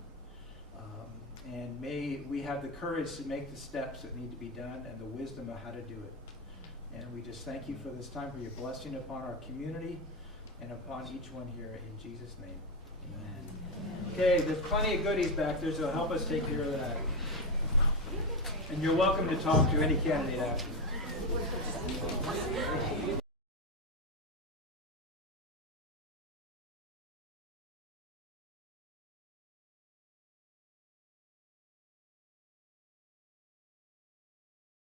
And may we have the courage to make the steps that need to be done and the wisdom of how to do it. And we just thank you for this time, for your blessing upon our community and upon each one here in Jesus' name. Amen. Okay, there's plenty of goodies back there, so help us take care of that. And you're welcome to talk to any candidate after.